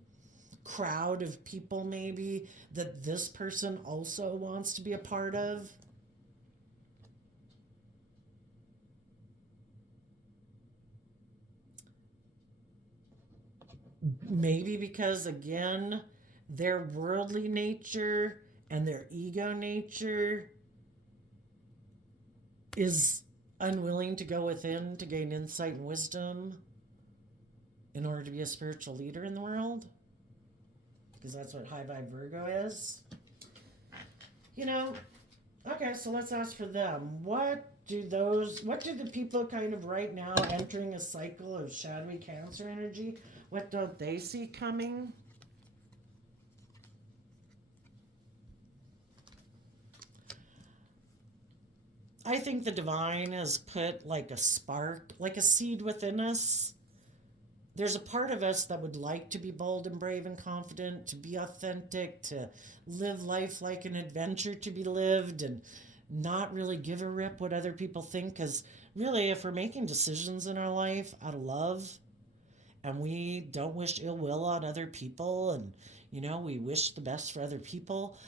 crowd of people, maybe that this person also wants to be a part of. Maybe because, again, their worldly nature and their ego nature is unwilling to go within to gain insight and wisdom in order to be a spiritual leader in the world. Because that's what high vibe Virgo is. Okay, so let's ask for them. What do the people kind of right now entering a cycle of shadowy Cancer energy, what don't they see coming? I think the divine has put like a spark, like a seed within us. There's a part of us that would like to be bold and brave and confident, to be authentic, to live life like an adventure to be lived and not really give a rip what other people think. Because really, if we're making decisions in our life out of love and we don't wish ill will on other people and, we wish the best for other people,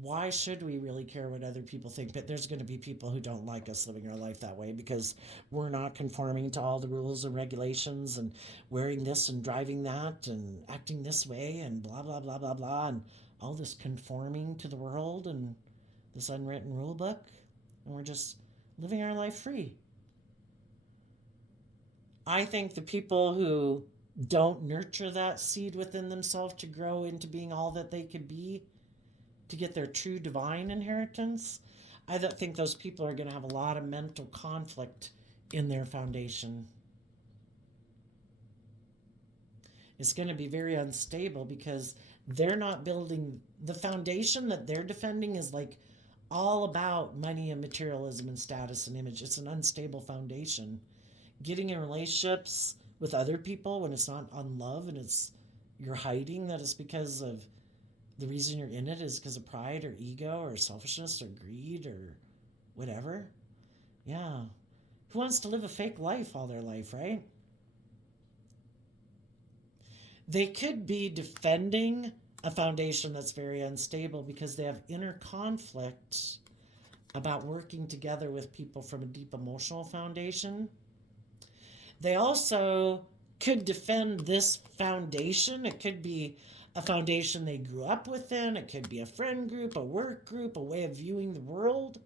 why should we really care what other people think? But there's going to be people who don't like us living our life that way because we're not conforming to all the rules and regulations and wearing this and driving that and acting this way and blah, blah, blah, blah, blah, and all this conforming to the world and this unwritten rule book. And we're just living our life free. I think the people who don't nurture that seed within themselves to grow into being all that they could be, to get their true divine inheritance, I don't think those people are going to have a lot of mental conflict in their foundation. It's going to be very unstable because they're not building the foundation that they're defending is like all about money and materialism and status and image. It's an unstable foundation. Getting in relationships with other people when it's not on love and you're hiding that it's because of the reason you're in it is because of pride or ego or selfishness or greed or whatever. Yeah. Who wants to live a fake life all their life, right? They could be defending a foundation that's very unstable because they have inner conflict about working together with people from a deep emotional foundation. They also could defend this foundation. It could be a foundation they grew up within. It could be a friend group, a work group, a way of viewing the world.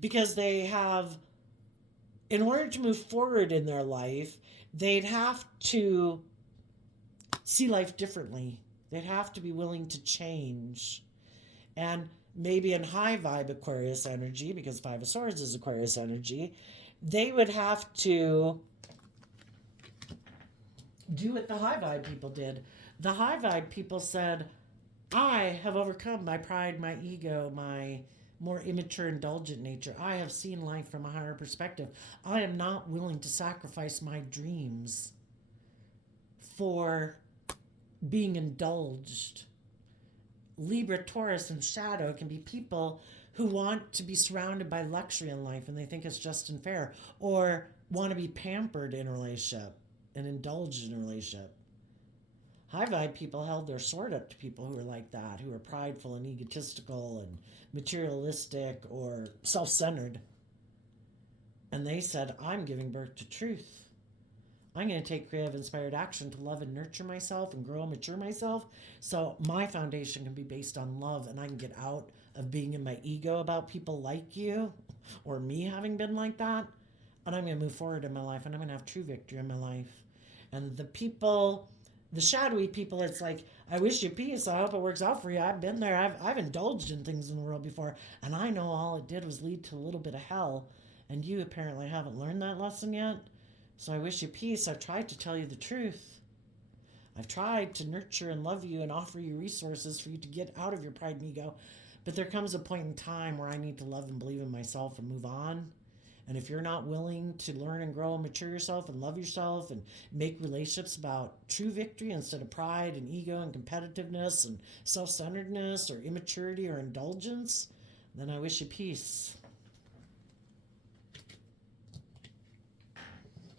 Because they have, in order to move forward in their life, they'd have to see life differently. They'd have to be willing to change. And maybe in high vibe Aquarius energy, because Five of Swords is Aquarius energy, they would have to do what the high vibe people did. The high vibe people said, I have overcome my pride, my ego, my more immature, indulgent nature. I have seen life from a higher perspective. I am not willing to sacrifice my dreams for being indulged. Libra, Taurus, and Shadow can be people who want to be surrounded by luxury in life and they think it's just and fair, or want to be pampered in a relationship and indulged in a relationship. High vibe people held their sword up to people who were like that, who were prideful and egotistical and materialistic or self-centered. And they said, I'm giving birth to truth. I'm going to take creative inspired action to love and nurture myself and grow and mature myself so my foundation can be based on love and I can get out of being in my ego about people like you or me having been like that. And I'm going to move forward in my life and I'm going to have true victory in my life. And the people, the shadowy people, it's like, I wish you peace. I hope it works out for you. I've been there. I've indulged in things in the world before. And I know all it did was lead to a little bit of hell. And you apparently haven't learned that lesson yet. So I wish you peace. I've tried to tell you the truth. I've tried to nurture and love you and offer you resources for you to get out of your pride and ego. But there comes a point in time where I need to love and believe in myself and move on. And if you're not willing to learn and grow and mature yourself and love yourself and make relationships about true victory instead of pride and ego and competitiveness and self-centeredness or immaturity or indulgence, then I wish you peace.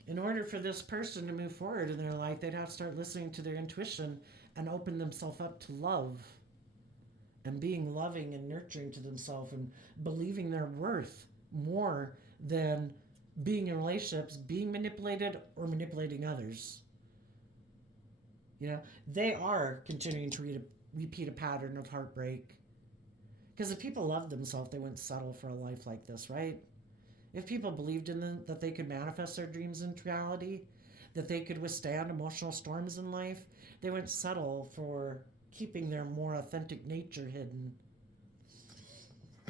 In order for this person to move forward in their life, they'd have to start listening to their intuition and open themselves up to love and being loving and nurturing to themselves and believing their worth more than being in relationships, being manipulated or manipulating others. You know, they are continuing to repeat a pattern of heartbreak. Because if people loved themselves, they wouldn't settle for a life like this, right? If people believed in them, that they could manifest their dreams into reality, that they could withstand emotional storms in life, they wouldn't settle for keeping their more authentic nature hidden.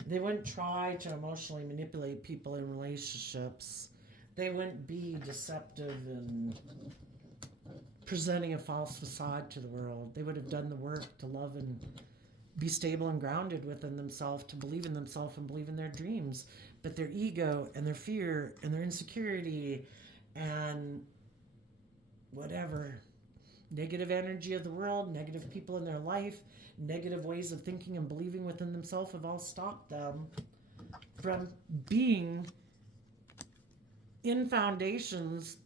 They wouldn't try to emotionally manipulate people in relationships. They wouldn't be deceptive and presenting a false facade to the world. They would have done the work to love and be stable and grounded within themselves, to believe in themselves and believe in their dreams. But their ego and their fear and their insecurity and whatever negative energy of the world, negative people in their life, negative ways of thinking and believing within themselves have all stopped them from being in foundations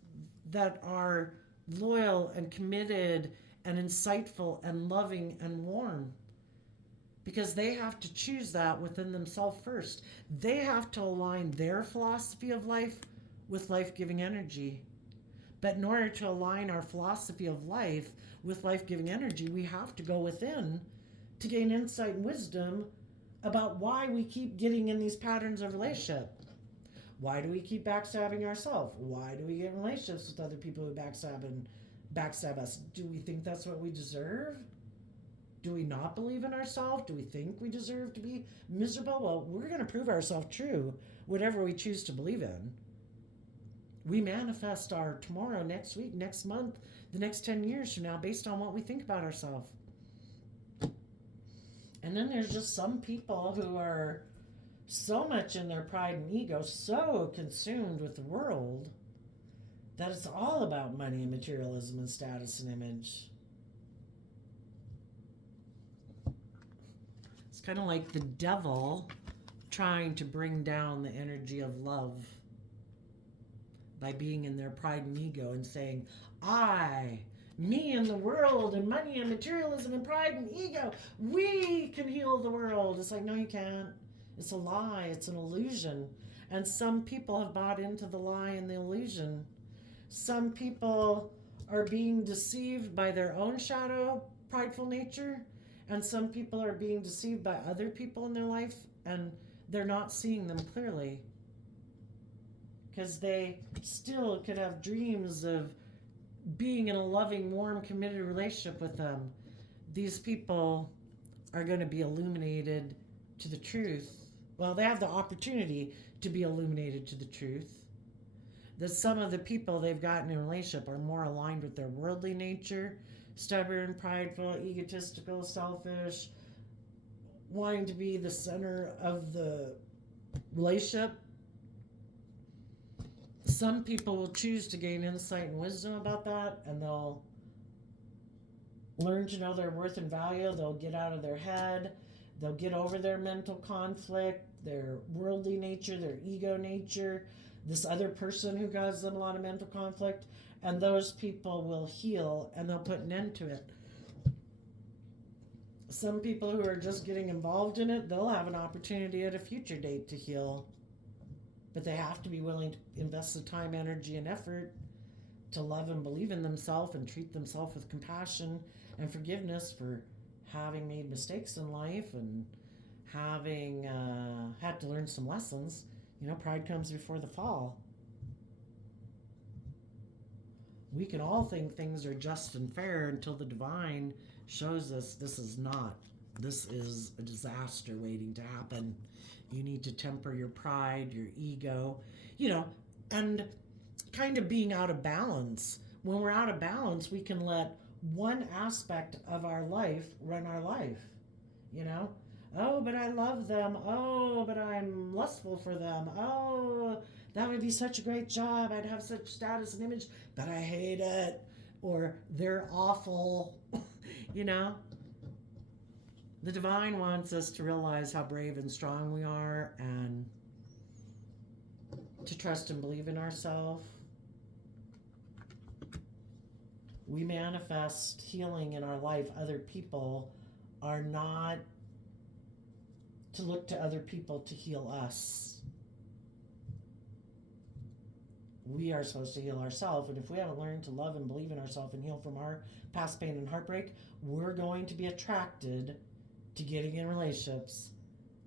that are loyal and committed and insightful and loving and warm. Because they have to choose that within themselves first. They have to align their philosophy of life with life-giving energy. But in order to align our philosophy of life with life-giving energy, we have to go within to gain insight and wisdom about why we keep getting in these patterns of relationship. Why do we keep backstabbing ourselves? Why do we get in relationships with other people who backstab us? Do we think that's what we deserve? Do we not believe in ourselves? Do we think we deserve to be miserable? Well, we're going to prove ourselves true, whatever we choose to believe in. We manifest our tomorrow, next week, next month, the next 10 years from now based on what we think about ourselves. And then there's just some people who are so much in their pride and ego, so consumed with the world, that it's all about money and materialism and status and image. It's kind of like the devil trying to bring down the energy of love by being in their pride and ego and saying, me and the world and money and materialism and pride and ego, we can heal the world. It's like, no, you can't. It's a lie. It's an illusion. And some people have bought into the lie and the illusion. Some people are being deceived by their own shadow, prideful nature. And some people are being deceived by other people in their life and they're not seeing them clearly. Because they still could have dreams of being in a loving, warm, committed relationship with them. These people are going to be illuminated to the truth. Well, they have the opportunity to be illuminated to the truth. That some of the people they've gotten in a relationship are more aligned with their worldly nature, stubborn, prideful, egotistical, selfish, wanting to be the center of the relationship. Some people will choose to gain insight and wisdom about that, and they'll learn to know their worth and value. They'll get out of their head. They'll get over their mental conflict, their worldly nature, their ego nature, this other person who causes them a lot of mental conflict, and those people will heal and they'll put an end to it. Some people who are just getting involved in it, they'll have an opportunity at a future date to heal. But they have to be willing to invest the time, energy, and effort to love and believe in themselves and treat themselves with compassion and forgiveness for having made mistakes in life and having had to learn some lessons. Pride comes before the fall. We can all think things are just and fair until the divine shows us this is not. This is a disaster waiting to happen. You need to temper your pride, your ego, and kind of being out of balance. When we're out of balance, we can let one aspect of our life run our life. Oh, but I love them. Oh, but I'm lustful for them. Oh, that would be such a great job. I'd have such status and image, but I hate it. Or they're awful. The divine wants us to realize how brave and strong we are and to trust and believe in ourselves. We manifest healing in our life. Other people are not to look to other people to heal us. We are supposed to heal ourselves, and if we haven't learned to love and believe in ourselves and heal from our past pain and heartbreak, we're going to be attracted to getting in relationships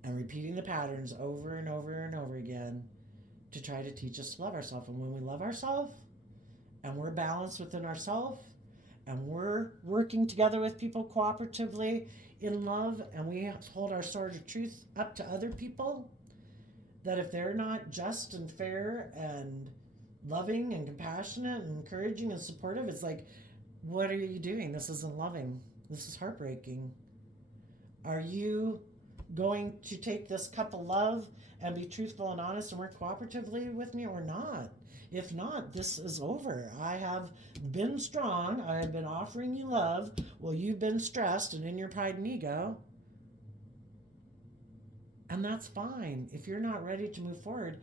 and repeating the patterns over and over and over again to try to teach us to love ourselves. And when we love ourselves and we're balanced within ourselves and we're working together with people cooperatively in love, and we hold our sword of truth up to other people, that if they're not just and fair and loving and compassionate and encouraging and supportive, it's like, what are you doing? This isn't loving. This is heartbreaking. Are you going to take this cup of love and be truthful and honest and work cooperatively with me or not? If not, this is over. I have been strong. I have been offering you love. Well, you've been stressed and in your pride and ego. And that's fine. If you're not ready to move forward,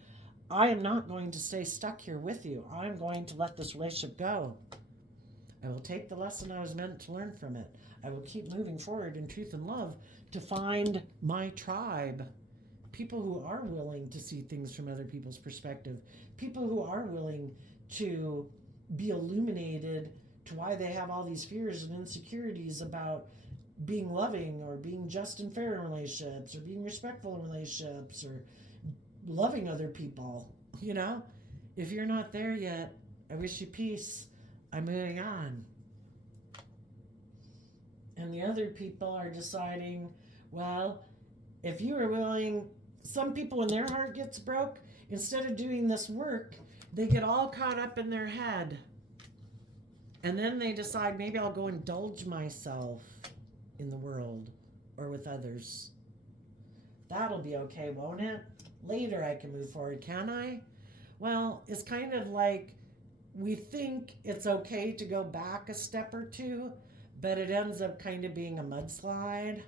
I am not going to stay stuck here with you. I'm going to let this relationship go. I will take the lesson I was meant to learn from it. I will keep moving forward in truth and love to find my tribe. People who are willing to see things from other people's perspective. People who are willing to be illuminated to why they have all these fears and insecurities about being loving or being just and fair in relationships or being respectful in relationships or loving other people. If you're not there yet, I wish you peace. I'm moving on. And the other people are deciding, well, if you are willing, some people when their heart gets broke, instead of doing this work, they get all caught up in their head. And then they decide, maybe I'll go indulge myself in the world or with others. That'll be okay, won't it? Later I can move forward, can I? Well, it's kind of like we think it's okay to go back a step or two, but it ends up kind of being a mudslide,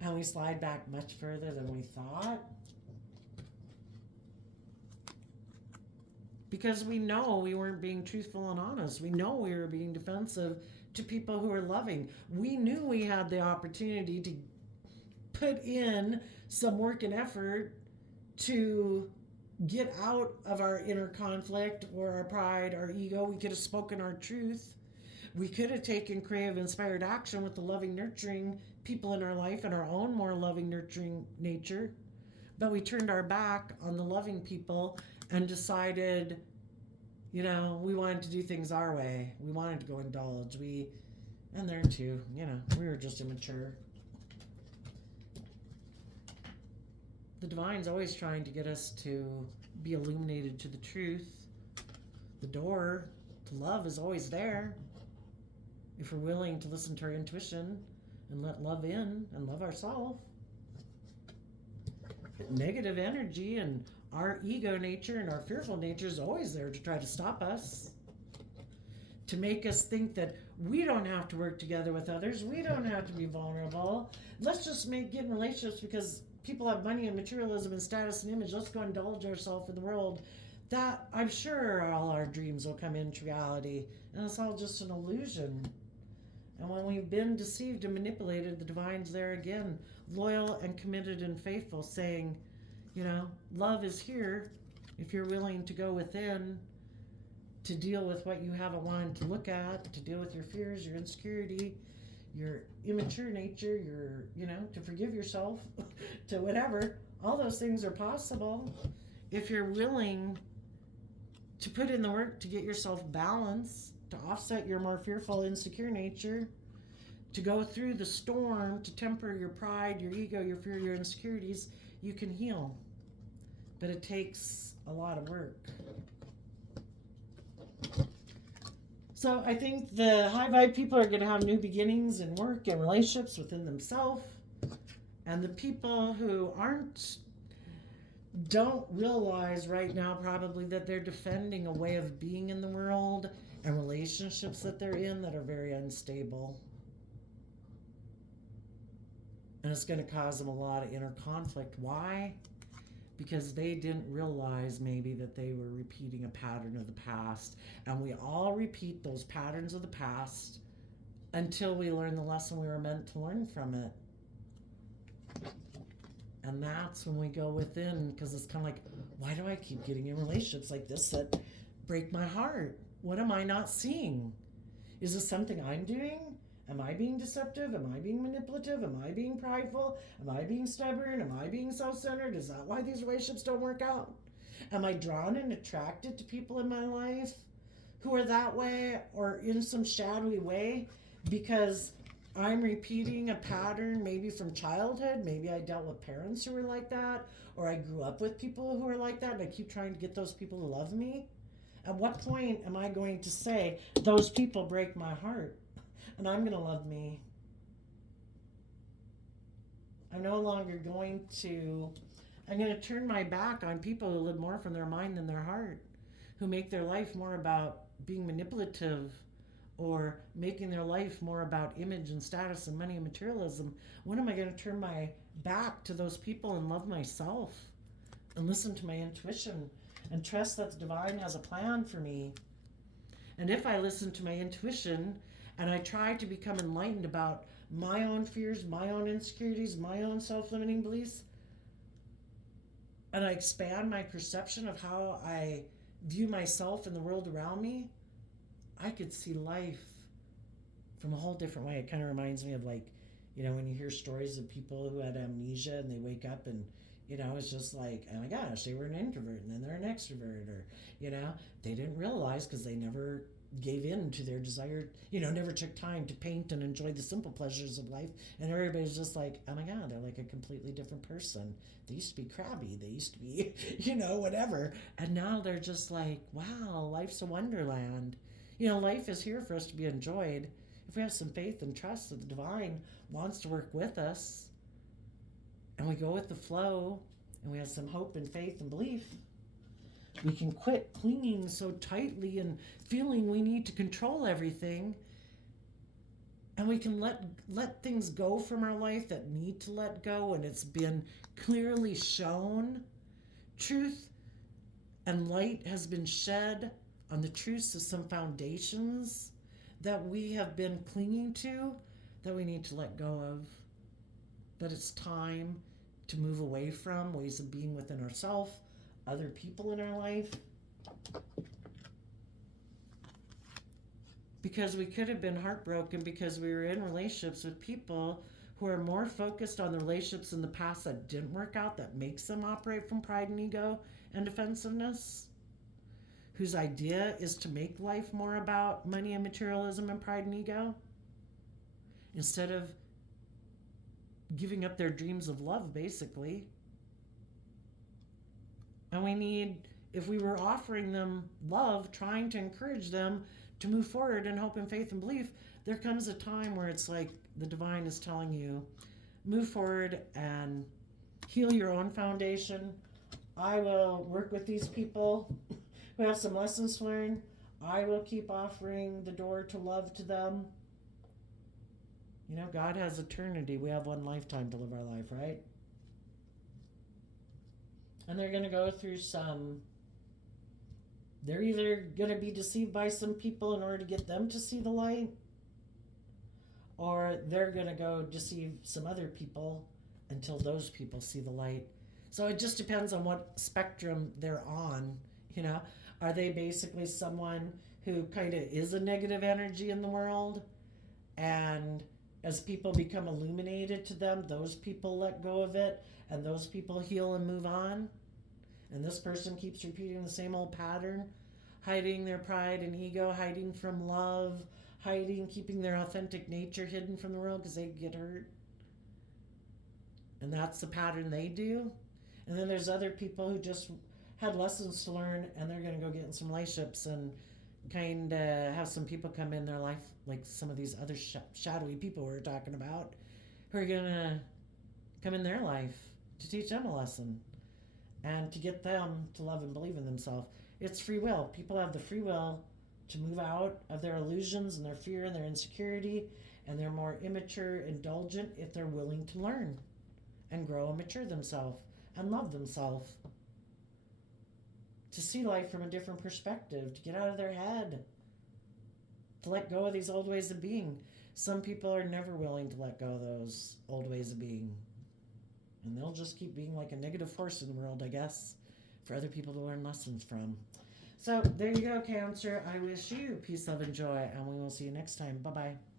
and we slide back much further than we thought. Because we know we weren't being truthful and honest. We know we were being defensive to people who are loving. We knew we had the opportunity to put in some work and effort to get out of our inner conflict or our pride, our ego. We could have spoken our truth. We could have taken creative, inspired action with the loving, nurturing people in our life and our own more loving, nurturing nature. But we turned our back on the loving people and decided, we wanted to do things our way. We wanted to go indulge. And there too, we were just immature. The divine's always trying to get us to be illuminated to the truth. The door to love is always there. If we're willing to listen to our intuition and let love in and love ourselves. Negative energy and our ego nature and our fearful nature is always there to try to stop us. To make us think that we don't have to work together with others. We don't have to be vulnerable. Let's just get in relationships because people have money and materialism and status and image. Let's go indulge ourselves in the world. That, I'm sure all our dreams will come into reality. And it's all just an illusion. And when we've been deceived and manipulated, the divine's there again, loyal and committed and faithful, saying, love is here if you're willing to go within to deal with what you haven't wanted to look at, to deal with your fears, your insecurity, your immature nature, to forgive yourself, to whatever. All those things are possible if you're willing to put in the work to get yourself balanced, to offset your more fearful, insecure nature, to go through the storm, to temper your pride, your ego, your fear, your insecurities. You can heal. But it takes a lot of work. So I think the high vibe people are going to have new beginnings in work and relationships within themselves. And the people who don't realize right now probably that they're defending a way of being in the world and relationships that they're in that are very unstable. And it's going to cause them a lot of inner conflict. Why? Because they didn't realize maybe that they were repeating a pattern of the past. And we all repeat those patterns of the past until we learn the lesson we were meant to learn from it. And that's when we go within, because it's kind of like, why do I keep getting in relationships like this that break my heart? What am I not seeing? Is this something I'm doing? Am I being deceptive? Am I being manipulative? Am I being prideful? Am I being stubborn? Am I being self-centered? Is that why these relationships don't work out? Am I drawn and attracted to people in my life who are that way or in some shadowy way because I'm repeating a pattern maybe from childhood? Maybe I dealt with parents who were like that, or I grew up with people who are like that and I keep trying to get those people to love me. At what point am I going to say, those people break my heart? And I'm going to love me. I'm going to turn my back on people who live more from their mind than their heart, who make their life more about being manipulative or making their life more about image and status and money and materialism. When am I going to turn my back to those people and love myself and listen to my intuition and trust that the divine has a plan for me? And if I listen to my intuition and I try to become enlightened about my own fears, my own insecurities, my own self-limiting beliefs, and I expand my perception of how I view myself and the world around me, I could see life from a whole different way. It kind of reminds me of when you hear stories of people who had amnesia and they wake up and, it's just like, oh my gosh, they were an introvert and then they're an extrovert, or, they didn't realize because they never gave in to their desire, never took time to paint and enjoy the simple pleasures of life. And everybody's just like, oh my God, they're like a completely different person. They used to be crabby. They used to be, whatever. And now they're just like, wow, life's a wonderland. Life is here for us to be enjoyed. If we have some faith and trust that the divine wants to work with us, and we go with the flow, and we have some hope and faith and belief, we can quit clinging so tightly and feeling we need to control everything. And we can let things go from our life that need to let go, and it's been clearly shown. Truth and light has been shed on the truths of some foundations that we have been clinging to that we need to let go of. That it's time to move away from ways of being within ourselves, other people in our life. Because we could have been heartbroken because we were in relationships with people who are more focused on the relationships in the past that didn't work out, that makes them operate from pride and ego and defensiveness, whose idea is to make life more about money and materialism and pride and ego, instead of giving up their dreams of love, basically. And if we were offering them love, trying to encourage them to move forward in hope and faith and belief, there comes a time where it's like the divine is telling you, move forward and heal your own foundation. I will work with these people who have some lessons to learn. I will keep offering the door to love to them. God has eternity. We have one lifetime to live our life, right? And they're going to go through they're either going to be deceived by some people in order to get them to see the light, or they're going to go deceive some other people until those people see the light. So it just depends on what spectrum they're on, Are they basically someone who kind of is a negative energy in the world? And as people become illuminated to them, those people let go of it and those people heal and move on. And this person keeps repeating the same old pattern, hiding their pride and ego, hiding from love, hiding, keeping their authentic nature hidden from the world because they get hurt. And that's the pattern they do. And then there's other people who just had lessons to learn and they're going to go get in some relationships and kind of have some people come in their life, like some of these other shadowy people we were talking about, who are going to come in their life to teach them a lesson and to get them to love and believe in themselves. It's free will. People have the free will to move out of their illusions and their fear and their insecurity, and they're more immature, indulgent if they're willing to learn and grow and mature themselves and love themselves. To see life from a different perspective, to get out of their head, to let go of these old ways of being. Some people are never willing to let go of those old ways of being. And they'll just keep being like a negative force in the world, I guess, for other people to learn lessons from. So there you go, Cancer. I wish you peace, love, and joy, and we will see you next time. Bye-bye.